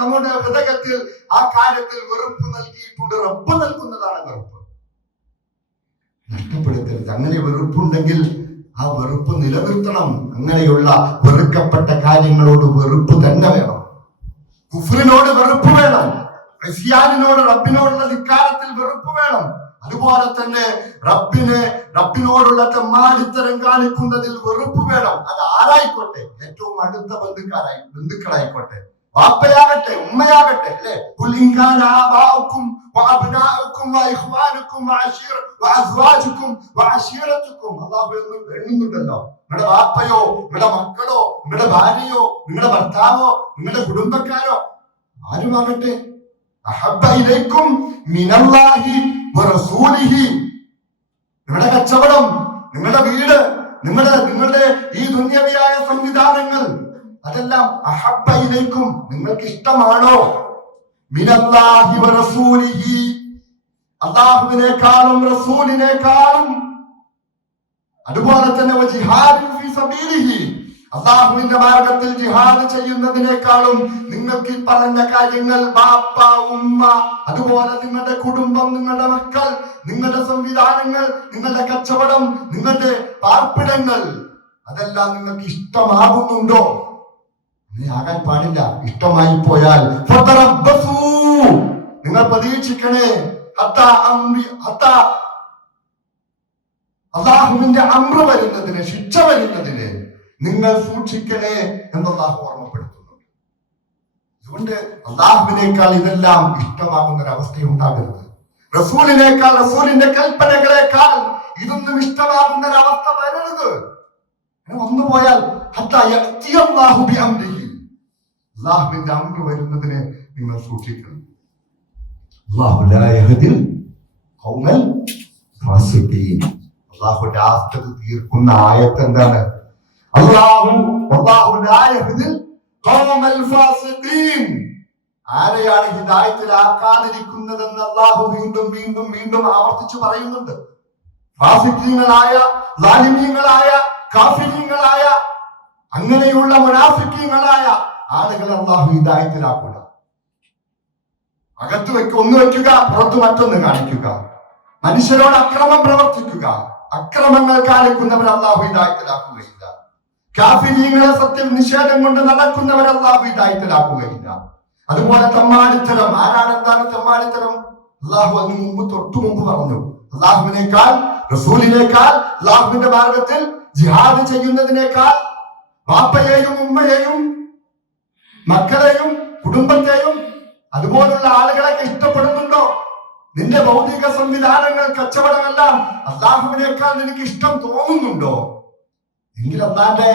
നമ്മുടെ ഹൃദയത്തിൽ ആ കാര്യത്തിൽ വെറുപ്പ് നൽകിയിട്ടുണ്ട്. റബ്ബ് നൽകുന്നതാണ് വെറുപ്പ്, നഷ്ടപ്പെടുത്തരുത്. അങ്ങനെ വെറുപ്പുണ്ടെങ്കിൽ ആ വെറുപ്പ് നിലനിർത്തണം. അങ്ങനെയുള്ള വെറുക്കപ്പെട്ട കാര്യങ്ങളോട് വെറുപ്പ് തന്നെ വേണം. കുഫ്രിനോട് വെറുപ്പ് വേണം, ക്രിസ്ത്യാനിനോട്, റബ്ബിനോടുള്ള ധിക്കാരത്തിൽ വെറുപ്പ് വേണം. അതുപോലെ തന്നെ റബ്ബിനോടുള്ള തെമ്മാടിത്തരം കാണിക്കുന്നതിൽ വെറുപ്പ് വേണം. അത് ആരായിക്കോട്ടെ, ഏറ്റവും അടുത്ത ബന്ധുക്കളായിക്കോട്ടെ, വാപ്പയാകട്ടെ, ഉമ്മയാകട്ടെ, അല്ലെ? എണ്ണുന്നുണ്ടല്ലോ. നിങ്ങളുടെ വാപ്പയോ, നിങ്ങളുടെ മക്കളോ, നിങ്ങളുടെ ഭാര്യയോ, നിങ്ങളുടെ ഭർത്താവോ, നിങ്ങളുടെ കുടുംബക്കാരോ ആരുമാകട്ടെ, അഹബ്ബ ഇലൈക്കും മിനല്ലാഹി വറസൂലിഹി. നിങ്ങളുടെ കച്ചവടം, നിങ്ങളുടെ വീട്, നിങ്ങളുടെ ഈ ദുന്യവിയായ സംവിധാനങ്ങൾ, അതെല്ലാം അഹബ്ബ ഇലൈക്കും, നിങ്ങൾക്ക് ഇഷ്ടമാണോ? മിനല്ലാഹി വറസൂലിഹി, അല്ലാഹുവിനേക്കാളും റസൂലിനേക്കാളും, അതുപോലെ തന്നെ ജിഹാദിൻ ഫീ സബീലിഹി, അല്ലാഹുവിന്റെ മാർഗത്തിൽ ജിഹാദ് ചെയ്യുന്നതിനേക്കാളും നിങ്ങൾക്ക് ഈ പറഞ്ഞ കാര്യങ്ങൾ, ബാപ്പ, ഉമ്മ, അതുപോലെ നിങ്ങളുടെ കുടുംബം, നിങ്ങളുടെ മക്കൾ, നിങ്ങളുടെ സംവിധാനങ്ങൾ, നിങ്ങളുടെ കച്ചവടം, നിങ്ങളുടെ പാർപ്പിടങ്ങൾ, അതെല്ലാം നിങ്ങൾക്ക് ഇഷ്ടമാകുന്നുണ്ടോ? അങ്ങനെ ആകാൻ പാടില്ല. ഇഷ്ടമായി പോയാൽ നിങ്ങൾ പ്രതീക്ഷിക്കണേ, അല്ലാഹുവിന്റെ അംറ് വരുന്നതിന്, ശിക്ഷ വരുന്നതിന് നിങ്ങൾ സൂക്ഷിക്കണേ എന്ന് അല്ലാഹു ഓർമ്മപ്പെടുത്തുന്നു. അതുകൊണ്ട് അല്ലാഹുവിനേക്കാൾ ഇതെല്ലാം ഇഷ്ടമാകുന്ന ഒരു അവസ്ഥയുണ്ടാകരുത്. റസൂലിനേക്കാൾ, റസൂലിന്റെ കൽപ്പനകളെക്കാൾ ഇതൊന്നും ഇഷ്ടമാകുന്ന ഒരു അവസ്ഥ വരരുത്. വന്നു പോയാൽ അല്ലാഹുവിന്റെ അംറ് വരുന്നതിന് നിങ്ങൾ സൂക്ഷിക്കണം. അല്ലാഹു രാഷ്ട്രത്തിൽ തീർക്കുന്ന ആയത്ത് എന്താണ്? ആരെയാണ് ഹിദായത്തിലാക്കാതിരിക്കുന്നതെന്ന് അല്ലാഹു വീണ്ടും വീണ്ടും വീണ്ടും ആവർത്തിച്ചു പറയുന്നുണ്ട്. ഫാസിഖീങ്ങളായ, ളാലിമീങ്ങളായ, കാഫിരീങ്ങളായ, അങ്ങനെയുള്ള മുനാഫിക്കീങ്ങളായ ആളുകളെ അല്ലാഹു ഹിദായത്തിലാക്കുക. അകത്ത് ഒന്ന് വെക്കുക, പുറത്ത് മറ്റൊന്ന് കാണിക്കുക. മനുഷ്യരോട് അക്രമം പ്രവർത്തിക്കുക, അക്രമങ്ങൾ കാണിക്കുന്നവർ അല്ലാഹു ഹിദായത്തിലാക്കുകയില്ല. കാഫിരീങ്ങളെ സത്യം നിഷേധം കൊണ്ട് നടക്കുന്നവർ അല്ലാഹു ഹിദായത്തിലാക്കുകയില്ല. അതുപോലെ തമ്മാടിത്തരം, ആരാണ്, എന്താണ് തമ്മാടിത്തരം? അല്ലാഹു അതിനു മുമ്പ്, തൊട്ടു മുമ്പ് പറഞ്ഞു, അല്ലാഹുവിനേക്കാൾ, റസൂലിനേക്കാൾ, അല്ലാഹുവിന്റെ മാർഗത്തിൽ ജിഹാദ് ചെയ്യുന്നതിനേക്കാൾ ബാപ്പയെയും ഉമ്മയെയും മക്കളെയും കുടുംബത്തെയും അതുപോലുള്ള ആളുകളൊക്കെ ഇഷ്ടപ്പെടുന്നുണ്ടോ? നിന്റെ ഭൗതിക സംവിധാനങ്ങൾ, കച്ചവടമെല്ലാം അല്ലാഹുവിനേക്കാൾ നിനക്ക് ഇഷ്ടം തോന്നുന്നുണ്ടോ? എങ്കിൽ അല്ലാന്റെ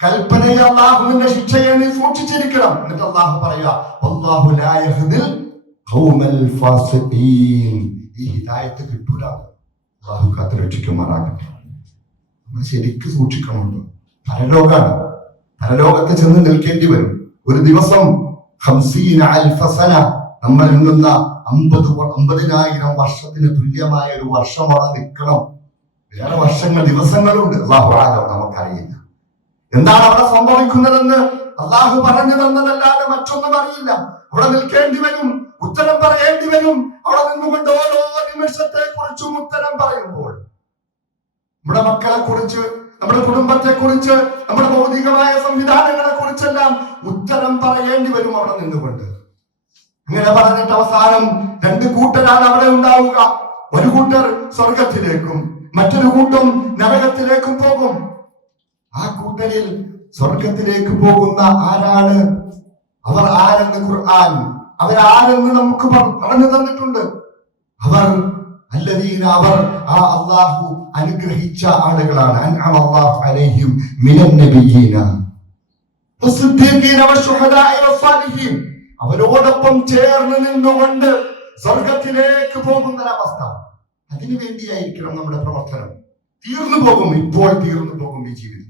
കൽപ്പനയെ, അല്ലാഹുവിന്റെ ശിക്ഷയെ നീ സൂക്ഷിച്ചിരിക്കണം. എന്നിട്ട് അല്ലാഹു പറയാ, വല്ലാഹു ലാ യഹ്ദിൽ ഖൗമൽ ഫാസിഖീൻ. ഈ ഹിദായത്ത് കിട്ടൂല. അല്ലാഹു കാത്തുരക്ഷിക്കുമാറാകട്ടെ. നമ്മൾ ശരിക്ക് സൂക്ഷിക്കണമുണ്ട്. പരലോകാണ്. പരലോകത്ത് ചെന്ന് നിൽക്കേണ്ടി വരും. ഒരു ദിവസം 50,000 സന, നമ്മൾ എണ്ണുന്ന 50,000 വർഷത്തിന് തുല്യമായ ഒരു വർഷം അവിടെ നിൽക്കണം. വേറെ വർഷങ്ങൾ, ദിവസങ്ങളുണ്ട്. അല്ലാഹു ആലം, നമുക്കറിയില്ല. എന്താണ് അവിടെ സംഭവിക്കുന്നതെന്ന് അല്ലാഹു പറഞ്ഞു തന്നതല്ലാതെ മറ്റൊന്നും അറിയില്ല. അവിടെ നിൽക്കേണ്ടി വരും, ഉത്തരം പറയേണ്ടി വരും. അവിടെ നിന്നുകൊണ്ട് ഓരോ നിമിഷത്തെ കുറിച്ചും ഉത്തരം പറയുമ്പോൾ നമ്മുടെ മക്കളെ കുറിച്ച്, നമ്മുടെ കുടുംബത്തെ കുറിച്ച്, നമ്മുടെ ഭൗതികമായ സംവിധാനങ്ങളെ കുറിച്ചെല്ലാം ഉത്തരം പറയേണ്ടി വരും അവിടെ നിന്നുകൊണ്ട്. ഇങ്ങനെ പറഞ്ഞിട്ട് അവസാനം 2 കൂട്ടരാണ് അവിടെ ഉണ്ടാവുക. ഒരു കൂട്ടർ സ്വർഗത്തിലേക്കും മറ്റൊരു കൂട്ടം നരകത്തിലേക്കും പോകും. ആ കൂട്ടരിൽ സ്വർഗത്തിലേക്ക് പോകുന്ന ആരാണ്? അവർ ആരെന്ന് ഖുർആൻ, അവരാരെന്ന് നമുക്ക് പറഞ്ഞു തന്നിട്ടുണ്ട്. അവർ അല്ലദീന, അവർ ആ അല്ലാഹു അനുഗ്രഹിച്ച ആളുകളാണ്. അൻഅമ അല്ലാഹു അലൈഹിം മിനൻ നബിയ്യീന വസ്സിദ്ദീഖീന വശുഹദാഇ വസ്സാലിഹീൻ. അവരോടൊപ്പം ചേർന്ന് നിന്നുകൊണ്ട് സ്വർഗത്തിലേക്ക് പോകുന്ന അവസ്ഥ. അതിനു വേണ്ടിയായിരിക്കണം നമ്മുടെ പ്രവർത്തനം. തീർന്നു പോകും, ഇപ്പോൾ തീർന്നു പോകും ഈ ജീവിതം.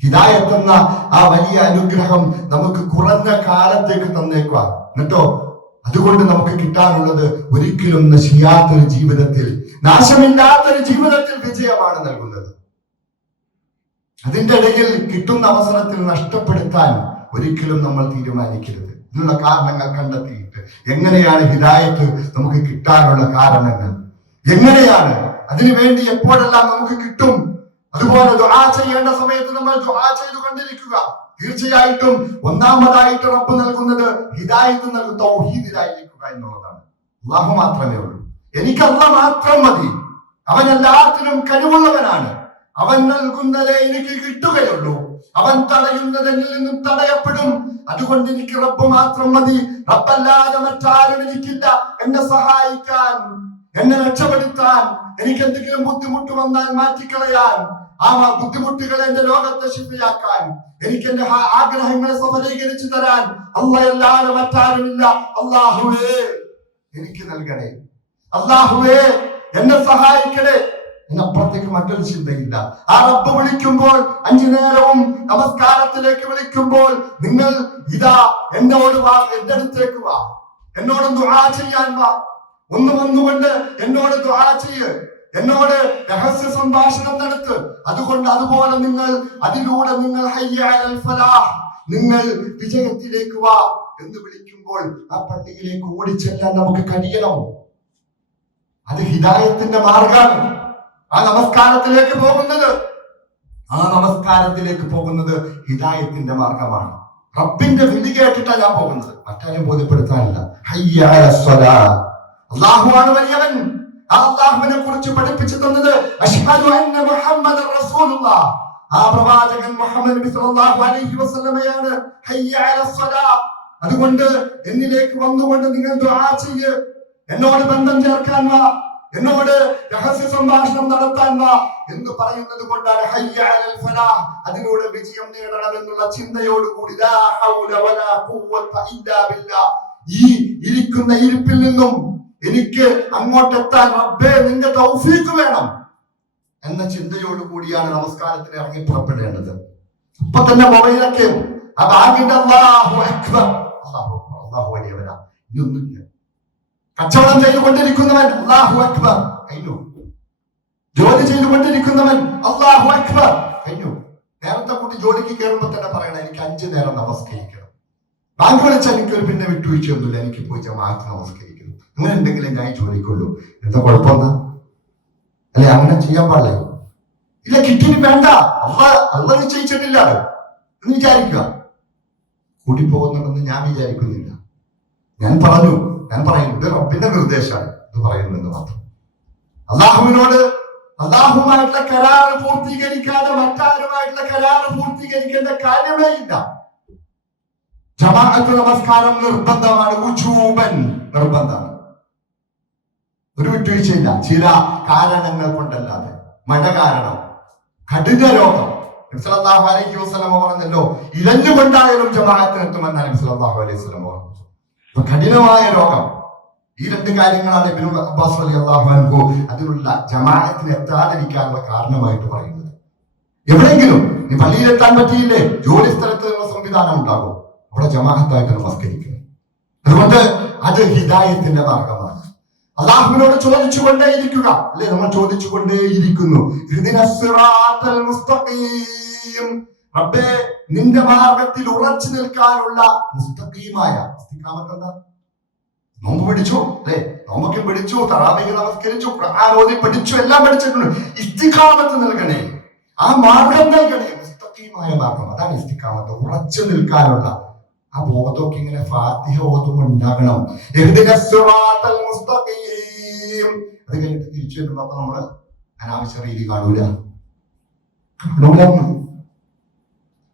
ഹിദായത്ത് എന്ന ആ വലിയ അനുഗ്രഹം നമുക്ക് കുറഞ്ഞ കാലത്തേക്ക് തന്നേക്കുക. എന്നിട്ടോ അതുകൊണ്ട് നമുക്ക് കിട്ടാനുള്ളത് ഒരിക്കലും നശിയാത്തൊരു ജീവിതത്തിൽ, നാശമില്ലാത്തൊരു ജീവിതത്തിൽ വിജയമാണ് നൽകുന്നത്. അതിന്റെ ഇടയിൽ കിട്ടുന്ന അവസരത്തിൽ നഷ്ടപ്പെടുത്താൻ ഒരിക്കലും നമ്മൾ തീരുമാനിക്കരുത്. ഇതിനുള്ള കാരണങ്ങൾ കണ്ടെത്തിയിട്ട് എങ്ങനെയാണ് ഹിദായത്ത് നമുക്ക് കിട്ടാനുള്ള കാരണങ്ങൾ, എങ്ങനെയാണ് അതിനുവേണ്ടി എപ്പോഴെല്ലാം നമുക്ക് കിട്ടും. അതുപോലെ ദുആ ചെയ്യേണ്ട സമയത്ത് നമ്മൾ ദുആ ചെയ്തുകൊണ്ടിരിക്കുക. തീർച്ചയായിട്ടും ഒന്നാമതായിട്ട് റബ്ബ് നൽകുന്നത് ഹിദായത്ത് നൽകും, തൗഹീദിലായിരിക്കുക എന്നുള്ളതാണ്. അല്ലാഹു മാത്രമേ ഉള്ളൂ. എനിക്ക് അല്ലാഹ് മാത്രം മതി. അവൻ എല്ലാത്തിനും കഴിവുള്ളവനാണ്. അവൻ നൽകുന്നതേ എനിക്ക് കിട്ടുകയുള്ളൂ. അവൻ തടയുന്നതിൽ നിന്നും തടയപ്പെടും. അതുകൊണ്ട് എനിക്ക് റബ്ബ് മാത്രം മതി. റബ്ബല്ലാതെ മറ്റാരും എനിക്കില്ല എന്നെ സഹായിക്കാൻ, എന്നെ രക്ഷപ്പെടുത്താൻ, എനിക്ക് എന്തെങ്കിലും ബുദ്ധിമുട്ട് വന്നാൽ മാറ്റിക്കളയാൻ. ആ ബുദ്ധിമുട്ടുകളെ എന്റെ ലോകത്തെ ശിഫയാക്കാൻ, എനിക്ക് എന്റെ ആഗ്രഹങ്ങളെ സഫലീകരിച്ചു തരാൻ അല്ലാഹുവല്ലാതെ മറ്റാരുമില്ല. അല്ലാഹുവേ എനിക്ക് നൽകണേ, അല്ലാഹുവേ എന്നെ സഹായിക്കണേ എന്നപ്പുറത്തേക്ക് മറ്റൊരു ചിന്തയില്ല. ആ റബ്ബ് വിളിക്കുമ്പോൾ, 5 നേരവും നമസ്കാരത്തിലേക്ക് വിളിക്കുമ്പോൾ, നിങ്ങൾ ഇതാ എന്നോട് വാ, എന്റെ അടുത്തേക്ക് വാ, എന്നോട് ദുആ ചെയ്യാൻ വാ, വന്നുകൊണ്ട് എന്നോട് ദുആ ചെയ്യ്, എന്നോട് രഹസ്യ സംഭാഷണം നടത്ത്. അതുപോലെ നിങ്ങൾ അതിലൂടെ നിങ്ങൾ ഹയ്യ അലൽ ഫലാഹ്, നിങ്ങൾ വിജയത്തിലേക്ക് വാ എന്ന് വിളിക്കുമ്പോൾ ആ പള്ളിയിലേക്ക് ഓടിച്ചെല്ലാൻ നമുക്ക് കഴിയണം. അത് ഹിദായത്തിന്റെ മാർഗമാണ്. ആ നമസ്കാരത്തിലേക്ക് പോകുന്നത് ഹിദായത്തിന്റെ മാർഗമാണ്. റബ്ബിന്റെ വിളി കേട്ടിട്ടാണ് ഞാൻ പോകുന്നത്, മറ്റാരും ബോധ്യപ്പെടുത്താനില്ല. ഹയ്യ അലൽ സ്വലാഹ്. അല്ലാഹുവാണ് വലിയവൻ. അല്ലാഹുവിനെ കുറിച്ച് പഠിപ്പിച്ചു തന്നത് അശ്ഹദു അന്ന മുഹമ്മദൻ റസൂലുള്ളാഹ്, ആ പ്രവാചകൻ മുഹമ്മദ് നബി സല്ലല്ലാഹു അലൈഹി വസല്ലമയാണ്. ഹയ്യ അലസ് സ്വലാഹ്. അതുകൊണ്ട് എന്നിലേക്ക് വന്നുകൊണ്ട് നിങ്ങൾ ദുആ ചെയ്യ്, എന്നോട് ബന്ധം ചേർക്കാൻ വാ, എന്നോട് രഹസ്യ സംഭാഷണം നടത്താൻ വാ എന്ന് പറയുന്നത് കൊണ്ടാണ് ഹയ്യ അലൽ ഫലാഹ്, അതിലൂടെ വിജയം നേടണമെന്നുള്ള ചിന്തയോടുകൂടി ലാ ഹൗല വലാ ഖുവത ഇല്ലാ ബില്ലാഹ്, ഈ ഇരിക്കുന്ന ഇരിപ്പിൽ നിന്നും എനിക്ക് അങ്ങോട്ടെത്താൻ റബ്ബേ നിന്റെ തൗഫീഖ് വേണം എന്ന ചിന്തയോടുകൂടിയാണ് നമസ്കാരത്തിന് ഇറങ്ങി പുറപ്പെടേണ്ടത്. ഇപ്പൊ തന്നെ മൊബൈലൊക്കെ ആ ബാഗിന്റെ അല്ലാഹു അക്ബർ, അല്ലാഹു വലിയവനാ, ഇനിയൊന്നുമില്ല. കച്ചവടം ചെയ്തുകൊണ്ടിരിക്കുന്നവൻ അല്ലാഹു അക്ബർ കഴിഞ്ഞു, ജോലി ചെയ്തുകൊണ്ടിരിക്കുന്നവൻ അല്ലാഹു അക്ബർ കഴിഞ്ഞു. നേരത്തെ കൂട്ടി ജോലിക്ക് കയറുമ്പോ തന്നെ പറയണം എനിക്ക് 5 നേരം നമസ്കരിക്കണം. ബാങ്ക് വിളിച്ചാൽ എനിക്കൊരു പിന്നെ വിട്ടുവീഴ്ചയൊന്നുമില്ല, എനിക്ക് പോയി ജമാഅത്ത് നമസ്കരിക്കണം. അങ്ങനെ ഉണ്ടെങ്കിലേ ഞാൻ ജോലിക്കുള്ളൂ. എന്താ കുഴപ്പമെന്നാ? അല്ലെ അങ്ങനെ ചെയ്യാൻ പാടില്ല. ഇല്ല കിട്ടിന് വേണ്ട, അള്ള നിശ്ചയിച്ചിട്ടില്ല എന്ന് വിചാരിക്കുക. കൂട്ടിപ്പോകുന്നുണ്ടെന്ന് ഞാൻ വിചാരിക്കുന്നില്ല. ഞാൻ പറയുന്നത് റബ്ബിന്റെ നിർദ്ദേശമാണ് ഇത് പറയുന്നത് മാത്രം. അള്ളാഹുമായിട്ടുള്ള കരാറ് പൂർത്തീകരിക്കാതെ മറ്റാരുമായിട്ടുള്ള കരാറ് പൂർത്തീകരിക്കേണ്ട കാര്യമേ ഇല്ല. ജമാഅത്ത് നമസ്കാരം നിർബന്ധമാണ്, ഉജൂബൻ നിർബന്ധമാണ്, ഒരു വിട്ടുവീഴ്ചയില്ല. ചില കാരണങ്ങൾ കൊണ്ടല്ലാതെ, മഴ കാരണം, കഠിന രോഗം, നബി സല്ലല്ലാഹു അലൈഹി വസല്ലം പറഞ്ഞല്ലോ ഇലഞ്ഞുകൊണ്ടായാലും ജമാഅത്തിനെത്തുമെന്ന് നബി സല്ലല്ലാഹു അലൈഹി വസല്ലം പറഞ്ഞു. കഠിനമായ രോഗം, ഈ 2 കാര്യങ്ങളാണ് ഇബ്നു അബ്ബാസ് റളിയല്ലാഹു അൻഹു അതിനുള്ള ജമാഅത്തിന് എത്താതിരിക്കാനുള്ള കാരണമായിട്ട് പറയുന്നത്. എവിടെയെങ്കിലും നീ പള്ളിയിലെത്താൻ പറ്റിയില്ലേ, ജോലി സ്ഥലത്തുള്ള സംവിധാനം ഉണ്ടാകും, അവിടെ ജമാഅത്തായിട്ട് നമസ്കരിക്കണം. അതുകൊണ്ട് അത് ഹിദായത്തിന്റെ മാർഗമാണ്. അള്ളാഹുവിനോട് ചോദിച്ചുകൊണ്ടേയിരിക്കുക, അല്ലെ നമ്മൾ ചോദിച്ചുകൊണ്ടേയിരിക്കുന്നു. റബ്ബേ നിന്റെ മാർഗത്തിൽ ഉറച്ചു നിൽക്കാനുള്ള മുസ്തഖീമായ, ഇസ്തിഖാമത്ത് എന്താ? നോമ്പ് പിടിച്ചു, അല്ലെ നോമ്പൊക്കെ പിടിച്ചു, തറാവീഹ് നമസ്കരിച്ചു, ഖുർആൻ ഓതി പഠിച്ചു, എല്ലാം പഠിച്ചിട്ടുണ്ട്. ഇസ്തിഖാമത്ത് നൽകണേ, ആ മാർഗം നൽകണേ, മുസ്തഖീമായ മാർഗം. അതാണ് ഇസ്തിഖാമത്ത്, ഉറച്ചു നിൽക്കാനുള്ള. ആ ബോധമൊക്കെ ഇങ്ങനെ ഫാത്തിഹ ഓതുമ്പോൾ ഉണ്ടാകണം. അത് കഴിഞ്ഞിട്ട് തിരിച്ചു വരുമ്പോ നമ്മള് അനാവശ്യ രീതി കാണൂല.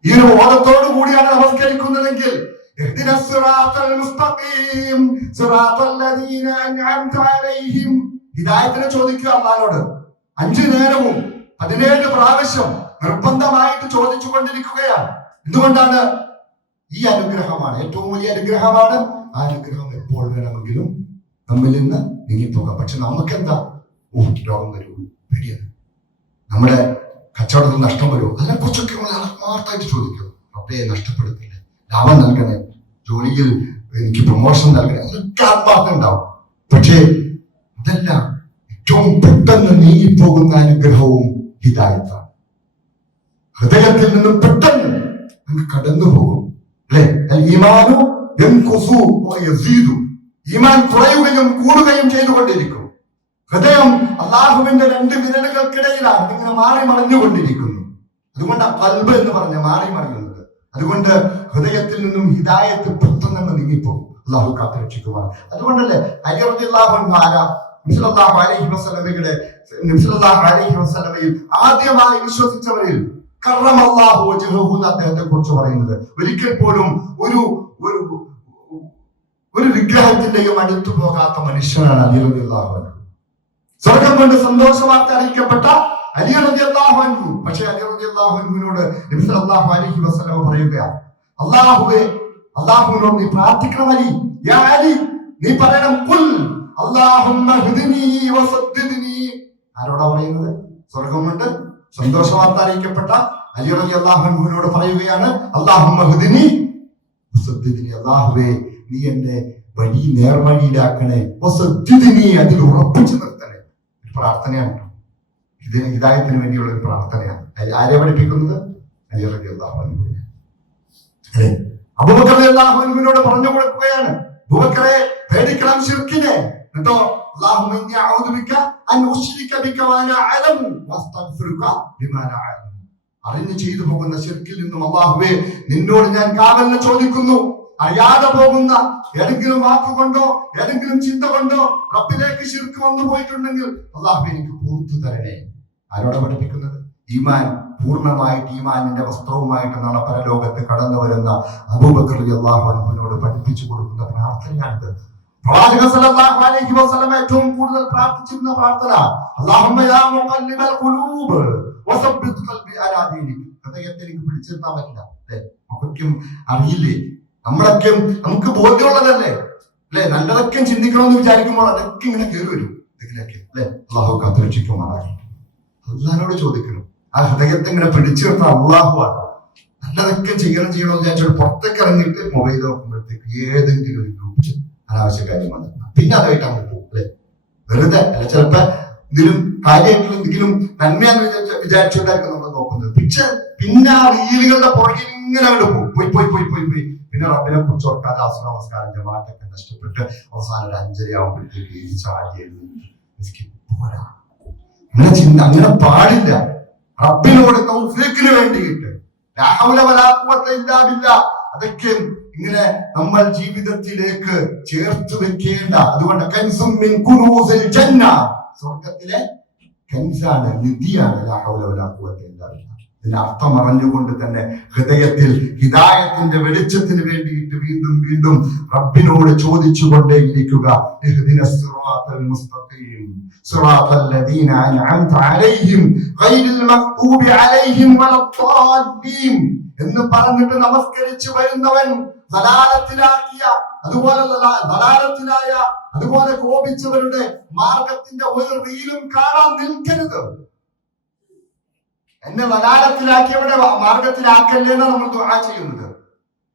ഈ ഒരു ബോധത്തോടു കൂടിയാണ് നമസ്കരിക്കുന്നതെങ്കിൽ ഹിദായത്തിനെ ചോദിക്കുക അല്ലാഹുവോട്. 5 നേരവും 17 പ്രാവശ്യം നിർബന്ധമായിട്ട് ചോദിച്ചു കൊണ്ടിരിക്കുകയാണ്. എന്തുകൊണ്ടാണ്? ഈ അനുഗ്രഹമാണ് ഏറ്റവും വലിയ അനുഗ്രഹമാണ്. ആ അനുഗ്രഹം എപ്പോൾ വേണമെങ്കിലും നമ്മിൽ നിന്ന് നീങ്ങിപ്പോകാം. പക്ഷെ നമുക്കെന്താ? രോഗം വരൂ, പേടിയാണ്, നമ്മുടെ കച്ചവടത്തിൽ നഷ്ടം വരുമോ, അതിനെക്കുറിച്ചൊക്കെ ആത്മാർത്ഥമായിട്ട് ചോദിക്കും. റബ്ബേ നഷ്ടപ്പെടുത്തില്ല, ലാഭം നൽകണേ, ജോലിയിൽ എനിക്ക് പ്രൊമോഷൻ നൽകണേ, അതൊക്കെ ആത്മാർത്ഥ ഉണ്ടാവും. പക്ഷേ അതെല്ലാം ഏറ്റവും പെട്ടെന്ന് നീങ്ങിപ്പോകുന്ന അനുഗ്രഹവും ഹിദായത്താണ്. ഹൃദയത്തിൽ നിന്നും പെട്ടെന്ന് അങ്ങ് കടന്നു പോകും. അല്ലെ ഈമാനു യൻഖുസു വയസീദു, ഈമാൻ കുറയുകയും കൂടുകയും ചെയ്തുകൊണ്ടിരിക്കും. ഹൃദയം അള്ളാഹുവിന്റെ 2 വിരലുകൾക്കിടയിലാണ്, ഇങ്ങനെ മാറി മറിഞ്ഞുകൊണ്ടിരിക്കുന്നു. അതുകൊണ്ട് ഖൽബ് എന്ന് പറഞ്ഞ മാറി മറിയുന്നത്. അതുകൊണ്ട് ഹൃദയത്തിൽ നിന്നും ഹിദായത്ത് പെട്ടെന്ന് നീങ്ങിപ്പോകും. അള്ളാഹു കാത്തുരക്ഷിക്കുവാണ്. അതുകൊണ്ടല്ലേ അലി റളിയല്ലാഹു അൻഹു നബി സല്ലല്ലാഹു അലൈഹി വസല്ലമയിൽ ആദ്യമായി വിശ്വസിച്ചവരിൽ കറമല്ലാഹു വജ്ഹഹു എന്ന് അദ്ദേഹത്തെ കുറിച്ച് പറയുന്നത്. ഒരിക്കൽ പോലും ഒരു വിഗ്രഹത്തിന്റെയും അടുത്തു പോകാത്ത മനുഷ്യനാണ് അലി റളിയല്ലാഹു അൻഹു. സ്വർഗം കൊണ്ട് സന്തോഷവാർത്ത അറിയിക്കപ്പെട്ട അലി റളിയല്ലാഹു അൻഹു. പക്ഷേ അലി റളിയല്ലാഹു അൻഹുവിനോട് നബി സല്ലല്ലാഹു അലൈഹി വസല്ലം പറയുകയാണ്, അല്ലാഹുവിനോട് നീ പ്രാർത്ഥിക്കണം അലി. യാ അലി, നീ പറയണം ഖുൽ അല്ലാഹുമ്മ ഹ്ദിനി വസദ്ദിദ്നി. ആരോടാ പറയുന്നത്? സ്വർഗ്ഗമുണ്ട് സന്തോഷ വാർത്ത അറിയിക്കപ്പെട്ട അലി റളിയല്ലാഹു അൻഹുവിനോട് പറയുകയാണ്, അല്ലാഹുമ്മ ഹ്ദിനി വസദ്ദിദ്നി, അല്ലാഹുവേ നീ എന്നെ വഴി നേർവഴിയിലാക്കണേ, വസദ്ദിദ്നി അതിൽ ഉറപ്പിച്ചു നിർത്തണേ. പ്രാർത്ഥനയാണ്, ഇത് ഹിദായത്തിന് വേണ്ടിയുള്ള ഒരു പ്രാർത്ഥനയാണ്. ആരെ പഠിപ്പിക്കുന്നത്? അലി റളിയല്ലാഹു അൻഹുവിനെ. അല്ലേ? അബൂബക്കർ റളിയല്ലാഹു അൻഹുവിനോട് പറഞ്ഞു കൊടുക്കുകയാണ്, അബൂബക്കറെ പേടിക്കണം ശിർക്കിനെ. എന്നിട്ടോ അല്ലാഹുമ്മ ഇന്നി അഊദു ബിക അൻ ഉശ്രിക ബിക വഅന അഅലമു വഅസ്തഗ്ഫിറുക ബിമാ ലാ അഅലമു. അറിഞ്ഞു ചെയ്തു പോകുന്ന ശിർക്കിൽ നിന്നും അല്ലാഹുവേ നിന്നോട് ഞാൻ കാവലിനെ ചോദിക്കുന്നു. അറിയാതെ പോകുന്ന ഏതെങ്കിലും വാക്കുകൊണ്ടോ ഏതെങ്കിലും ചിന്ത കൊണ്ടോ റബ്ബിലേക്ക് ശിർക്ക് വന്നു പോയിട്ടുണ്ടെങ്കിൽ അല്ലാഹുവേ എനിക്ക് പുറത്തു തരണേ. ആരോടെ പഠിപ്പിക്കുന്നത്? ഈമാൻ പൂർണ്ണമായിട്ട് ഈമാനിന്റെ വസ്ത്രവുമായിട്ട് നാളെ പരലോകത്ത് കടന്നു വരുന്ന അബൂബക്കർ റളിയല്ലാഹു അൻഹുവിനോട് പഠിപ്പിച്ചു കൊടുക്കുന്ന പ്രാർത്ഥനയാണിത്. പ്രവാചകൻ സല്ലല്ലാഹു അലൈഹി വസല്ലം ഏറ്റവും കൂടുതൽ പ്രാർത്ഥിച്ചിരുന്ന പ്രാർത്ഥന അല്ലാഹുമ്മ യാ മുഖല്ലിബൽ ഖുലൂബ് വസബ്ബിത് ഖൽബി അലാ ദീനിക്. ഹൃദയത്തെ എനിക്ക് പിടിച്ചിരുത്താൻ പറ്റില്ല, അല്ലേ? നമുക്കും അറിയില്ലേ, നമ്മളൊക്കെ നമുക്ക് ബോധ്യമുള്ളതല്ലേ, അല്ലെ? നല്ലതൊക്കെ ചിന്തിക്കണമെന്ന് വിചാരിക്കുമ്പോൾ അതൊക്കെ ഇങ്ങനെ കയറി വരും ഇതിലൊക്കെ, അല്ലെ? അല്ലാഹു കാത്തുരക്ഷിക്കുമാറാകട്ടെ. അല്ലാഹുവോട് ചോദിക്കണം, ആ ഹൃദയത്തെ ഇങ്ങനെ പിടിച്ചു നിർത്താൻ അല്ലാഹുവാണ്. നല്ലതൊക്കെ ചെയ്യണമെന്ന് വിചാരിച്ചോട് പുറത്തേക്ക് ഇറങ്ങിയിട്ട് മൊബൈൽ നോക്കുമ്പോഴത്തേക്ക് ഏതെങ്കിലും ഒരു ഗ്രൂപ്പ് അനാവശ്യ കാര്യം വന്നു പിന്നെ അതുമായിട്ട് അങ്ങ് പോകും, അല്ലെ? വെറുതെ അല്ല, ചിലപ്പോ ഇതിലും കാര്യമായിട്ടുള്ള എന്തെങ്കിലും നന്മയാന്ന് വിചാരിച്ചുകൊണ്ടായിരിക്കും നമ്മൾ നോക്കുന്നത്. പിന്നെ ആ റീലുകളുടെ പുറകിൽ ഇങ്ങനെ അങ്ങോട്ട് പോകും, പോയി പിന്നെ റബ്ബിനെ കുറിച്ച് ഓർക്കാതെ അസുര നമസ്കാരം ജമാഅത്തൊക്കെ നഷ്ടപ്പെട്ട് അവസാനം ഒരു 5:30 ആവുമ്പോഴത്തേക്ക് ചാടി പോരാ. അങ്ങനെ പാടില്ല. റബ്ബിനോട് തൗഫീഖിന് വേണ്ടിയിട്ട് ലാ ഹൗല വലാ ഖുവത ഇല്ലാ ബില്ലാഹ് അതൊക്കെ ഇങ്ങനെ നമ്മൾ ജീവിതത്തിലേക്ക് ചേർത്ത് വെക്കേണ്ട. അതുകൊണ്ട് കൻസും മിൻ കുനൂസിൽ ജന്ന, സ്വർഗ്ഗത്തിലെ കൻസാണ്, നിധിയാണ് ലാ ഹൗല വലാ ഖുവത ഇല്ലാ ബില്ലാഹ്. ഇതിന്റെ അർത്ഥം അറിഞ്ഞുകൊണ്ട് തന്നെ ഹൃദയത്തിൽ ഹിദായത്തിന്റെ വെളിച്ചത്തിന് വേണ്ടിയിട്ട് വീണ്ടും വീണ്ടും റബ്ബിനോട് ചോദിച്ചുകൊണ്ടേയിരിക്കുക. ഇഹ്ദിനസ് സിറാത്തൽ മുസ്തഖീം സിറാത്തൽ ലദീന അൻഅംത അലൈഹിം ഗൈറിൽ മഗ്ദൂബി അലൈഹിം വലദ്ദാല്ലീൻ എന്ന് പറഞ്ഞിട്ട് നമസ്കരിച്ചു വരുന്നവൻ ദലാലത്തിലാക്കിയ അതുപോലെ കോപിച്ചവരുടെ മാർഗത്തിന്റെ ഒരു റീലും കാണാൻ നിൽക്കരുത്. എന്നെ ദലാലത്തിലാക്കിയവരുടെ മാർഗത്തിലാക്കല്ലേ എന്നാണ് നമ്മൾ ദുആ ചെയ്യുന്നത്.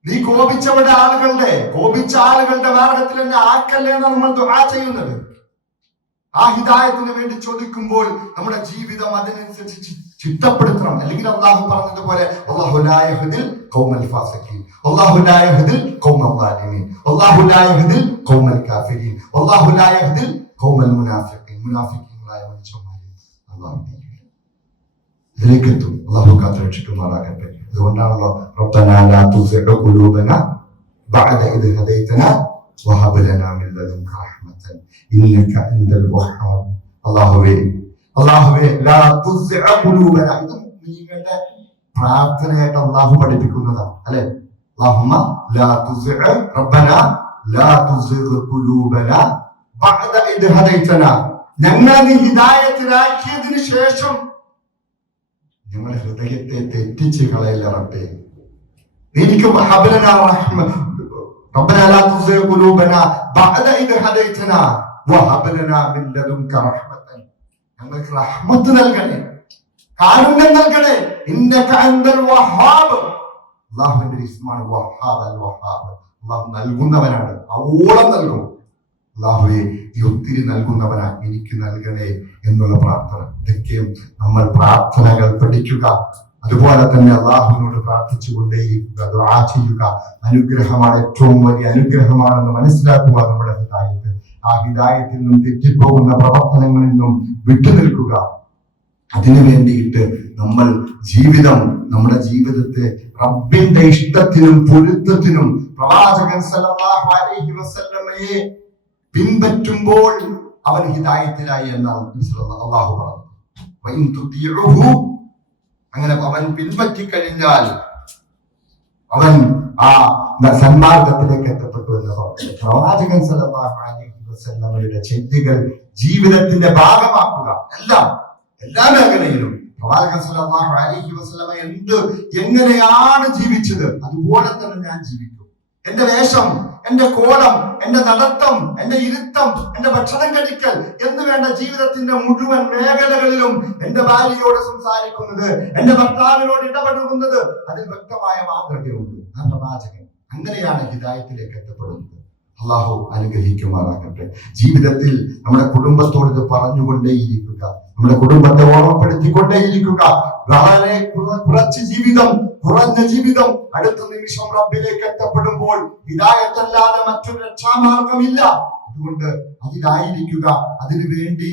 നീ കോപിച്ച ആളുകളുടെ മാർഗത്തിൽ എന്നെ ആക്കല്ലേ എന്നാണ് നമ്മൾ ദുആ ചെയ്യുന്നത്. ആ ഹിദായത്തിന് വേണ്ടി ചോദിക്കുമ്പോൾ നമ്മുടെ ജീവിതം അതിനനുസരിച്ച് ചിട്ടപ്പെടുത്തണം. അല്ലെങ്കിൽ അല്ലാഹു പറഞ്ഞതുപോലെ അല്ലാഹു ലാ യഹ്ദിൽ ഖൗമൽ ഫാസിഖീൻ, അല്ലാഹു ലാ യഹ്ദിൽ ഖൗമൽ ളാലിമീൻ, അല്ലാഹു ലാ യഹ്ദിൽ ഖൗമൽ കാഫിരീൻ, അല്ലാഹു ലാ യഹ്ദിൽ ഖൗമൽ മുനാഫിഖീൻ. മുനാഫിഖീങ്ങളായ മനുഷ്യന്മാരെ അല്ലാഹു ഇതിലേക്ക് എത്തും. അല്ലാഹു കാത്തുരക്ഷിക്കുമാറാകട്ടെ. അതുകൊണ്ടാണല്ലോ റബ്ബനാ ലാ തുസിഗ് ഖുലൂബനാ ബഅദ ഇദ് ഹദൈതനാ വഹബ് ലനാ മിൻ ലദുൻക റഹ്മതൻ ഇന്നക അൻതൽ വഹ്ഹാബ്. അല്ലാഹുവേ ലാ തുസിഗ് ഖുലൂബനാ, ഇത് മുഅ്മിനീങ്ങളുടെ പ്രാർത്ഥനയായിട്ട് അല്ലാഹു പഠിപ്പിക്കുന്നതാണ്, അല്ലേ? അല്ലാഹുമ്മ ലാ തുസിഗ് റബ്ബനാ ലാ തുസിഗ് ഖുലൂബനാ ബഅദ ഇദ് ഹദൈതനാ. ഞങ്ങളെ നീ ഹിദായത്തിലാക്കിയതിനു ശേഷം ഞങ്ങളുടെ ഹൃദയത്തെ തെറ്റിച്ച് കളയില്ല റബ്ബേ. എനിക്ക് ربنا لا تزغ قلوبنا بعد إذ هديتنا وهب لنا من لدنك رحمة. ഞങ്ങൾക്ക് റഹ്മത്ത് നൽകണേ, കാരുണ്യം നൽകണേ. ഇന്നക അൻതൽ വഹ്ഹാബ്. അല്ലാഹുവിന്റെ ഇസ്മാണ് വഹ്ഹാബ്, അൽ വഹ്ഹാബ്. അല്ലാഹു നൽകുന്നവനാണ്, അവോളം നൽകും. അല്ലാഹുവേ നീ ഒത്തിരി നൽകുന്നവനാ, എനിക്ക് നൽകണേ എന്നുള്ള പ്രാർത്ഥന. ഇതൊക്കെയും നമ്മൾ പ്രാർത്ഥനകൾ പഠിക്കുക. അതുപോലെ തന്നെ അല്ലാഹുവിനോട് പ്രാർത്ഥിച്ചുകൊണ്ടേയിരിക്കുക, ദുആ ചെയ്യുക. അനുഗ്രഹമാണ്, ഏറ്റവും വലിയ അനുഗ്രഹമാണെന്ന് മനസ്സിലാക്കുക നമ്മുടെ ഹിദായത്ത്. ആ ഹിദായത്തിൽ നിന്നും തെറ്റിപ്പോകുന്ന പ്രവർത്തനങ്ങളിൽ നിന്നും വിട്ടുനിൽക്കുക. അതിനു വേണ്ടിയിട്ട് നമ്മൾ നമ്മുടെ ജീവിതത്തെ റബ്ബിന്റെ ഇഷ്ടത്തിനും പൊരുത്തത്തിനും പ്രവാചകൻ സല്ലല്ലാഹു അലൈഹി വസല്ലമയെ പിൻപറ്റുമ്പോൾ അവൻ ഹിദായത്തിലായി എന്നാണ് അല്ലാഹു പറഞ്ഞത്. അങ്ങനെ അവൻ പിൻപറ്റിക്കഴിഞ്ഞാൽ അവൻ ആ സന്മാർഗത്തിലേക്ക് എത്തപ്പെട്ടു എന്ന് പറഞ്ഞു. പ്രവാചകൻ സല്ലല്ലാഹു അലൈഹി വസല്ലമയുടെ ചെയ്തികൾ ജീവിതത്തിന്റെ ഭാഗമാക്കുക. എല്ലാം എല്ലാ മേഖലയിലും പ്രവാചകൻ സല്ലല്ലാഹു അലൈഹി വസല്ലമ എങ്ങനെയാണ് ജീവിച്ചത് അതുപോലെ തന്നെ ഞാൻ ജീവിക്കും. എന്റെ വേഷം, എന്റെ കോലം, എന്റെ നടത്തം, എന്റെ ഇരുത്തം, എന്റെ ഭക്ഷണം കഴിക്കൽ എന്ന് വേണ്ട ജീവിതത്തിന്റെ മുഴുവൻ മേഖലകളിലും എന്റെ ഭാര്യയോട് സംസാരിക്കുന്നത്, എന്റെ ഭർത്താവിനോട് ഇടപെടുന്നത് അതിൽ വ്യക്തമായ മാതൃകയുണ്ട്. ആ പ്രവാചകൻ അങ്ങനെയാണ് ഹിദായത്തിലേക്ക് എത്തപ്പെടുന്നത്. അള്ളാഹു അനുഗ്രഹിക്കുമാറാകട്ടെ. ജീവിതത്തിൽ നമ്മുടെ കുടുംബത്തോട് ഇത് പറഞ്ഞുകൊണ്ടേയിരിക്കുക, നമ്മുടെ കുടുംബത്തെ ഓർമ്മപ്പെടുത്തിക്കൊണ്ടേയിരിക്കുക. വളരെ കുറച്ച് ജീവിതം, കുറഞ്ഞ ജീവിതം, അടുത്ത നിമിഷം റബ്ബിലേക്ക് എത്തപ്പെടുമ്പോൾ ഹിദായത്തല്ലാതെ മറ്റൊരു രക്ഷാമാർഗമില്ല. അതുകൊണ്ട് അതിലായിരിക്കുക, അതിനു വേണ്ടി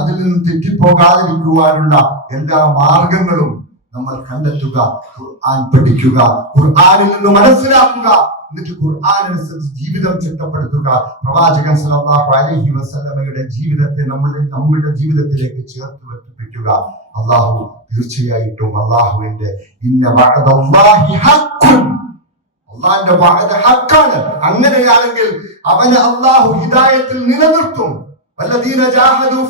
അതിൽ നിന്ന് തെറ്റിപ്പോകാതിരിക്കുവാനുള്ള എല്ലാ മാർഗങ്ങളും നമ്മൾ കണ്ടെത്തുക. ഖുർആൻ പഠിക്കുക, ഖുർആനിൽ നിന്ന് മനസ്സിലാക്കുക, എന്നിട്ട് ഖുർആനനുസരിച്ച് ജീവിതം ചിട്ടപ്പെടുത്തുക. പ്രവാചകൻ സല്ലല്ലാഹു അലൈഹി വസല്ലമയുടെ ജീവിതത്തെ നമ്മുടെ ജീവിതത്തിലേക്ക് ചേർത്ത് വെക്കുക. അള്ളാഹു തീർച്ചയായിട്ടും അള്ളാഹുവിന്റെ അള്ളാഹിന്റെ വഅദ ഹഖാണ്. അങ്ങനെയാണെങ്കിൽ അവനെ അള്ളാഹു ഹിദായത്തിൽ നിലനിർത്തും. വല്ലദീന ജാഹദു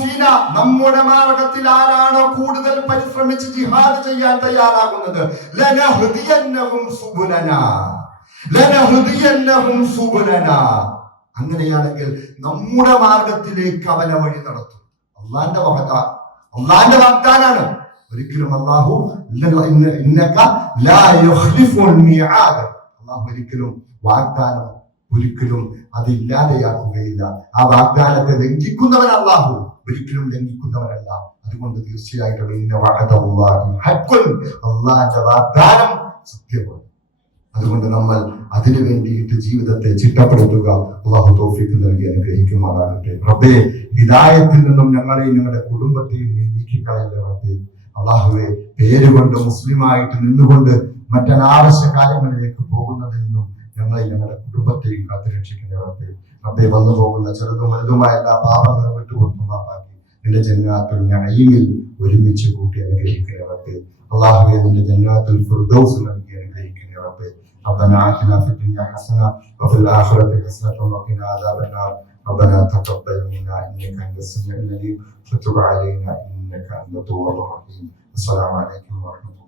ഫീന, നമ്മുടെ മാർഗത്തിൽ ആരാണോ കൂടുതൽ പരിശ്രമിച്ച് ജിഹാദ് ചെയ്യാൻ തയ്യാറാകുന്നത്, ലനഹ്ദിയന്നഹും സുബുലനാ, അങ്ങനെയാണെങ്കിൽ നമ്മുടെ മാർഗത്തിലേക്ക് അവനെ വഴി നടത്തും. അള്ളാന്റെ വാഗ്ദാനാണ്. ഒരിക്കലും അള്ളാഹു ഒരിക്കലും വാഗ്ദാനം ഒരിക്കലും അതില്ലാതെയാക്കുകയില്ല. ആ വാഗ്ദാനത്തെ ലംഘിക്കുന്നവൻ അല്ലാഹു ഒരിക്കലും ലംഘിക്കുന്നവനല്ല. അതുകൊണ്ട് തീർച്ചയായിട്ടും അള്ളാന്റെ വാഗ്ദാനം സത്യമാണ്. അതുകൊണ്ട് നമ്മൾ അതിനു വേണ്ടിയിട്ട് ജീവിതത്തെ ചിട്ടപ്പെടുത്തുക. അള്ളാഹു തൗഫീഖ് നൽകി അനുഗ്രഹിക്കുമാറാകട്ടെ. റബ്ബേ, ഹിദായത്തിൽ നിന്നും ഞങ്ങളെയും ഞങ്ങളുടെ കുടുംബത്തെയും നീ നീക്കിക്കളയല്ലേ റബ്ബേ. അള്ളാഹുവെ, പേരുകൊണ്ട് മുസ്ലിമായിട്ട് നിന്നുകൊണ്ട് മറ്റനാവശ്യ കാര്യങ്ങളിലേക്ക് പോകുന്നതിൽ നിന്നും ഞങ്ങളെ ഞങ്ങളുടെ കുടുംബത്തെയും കാത്തുരക്ഷിക്കുന്ന റബ്ബേ. റബ്ബേ, വന്നു പോകുന്ന ചെറുതും വലുതുമായ എല്ലാ പാപങ്ങളും വിട്ടുകൊടുക്കുമാറാക്കി നിന്റെ ജന്നാത്തുൽ നഈമിൽ ഒരുമിച്ച് കൂട്ടി അനുഗ്രഹിക്കുന്ന റബ്ബേ. അള്ളാഹുവെ, നിന്റെ ജന്നാത്തുൽ ഫിർദൗസ് നൽകി അനുഗ്രഹിക്കുന്ന റബ്ബേ. ربنا آتنا في الدنيا حسنة وفي الآخرة حسنة وقنا عذاب النار. ربنا تقبل منا إنك أنت السميع العليم وتب علينا إنك أنت التواب الرحيم. السلام عليكم ورحمة الله.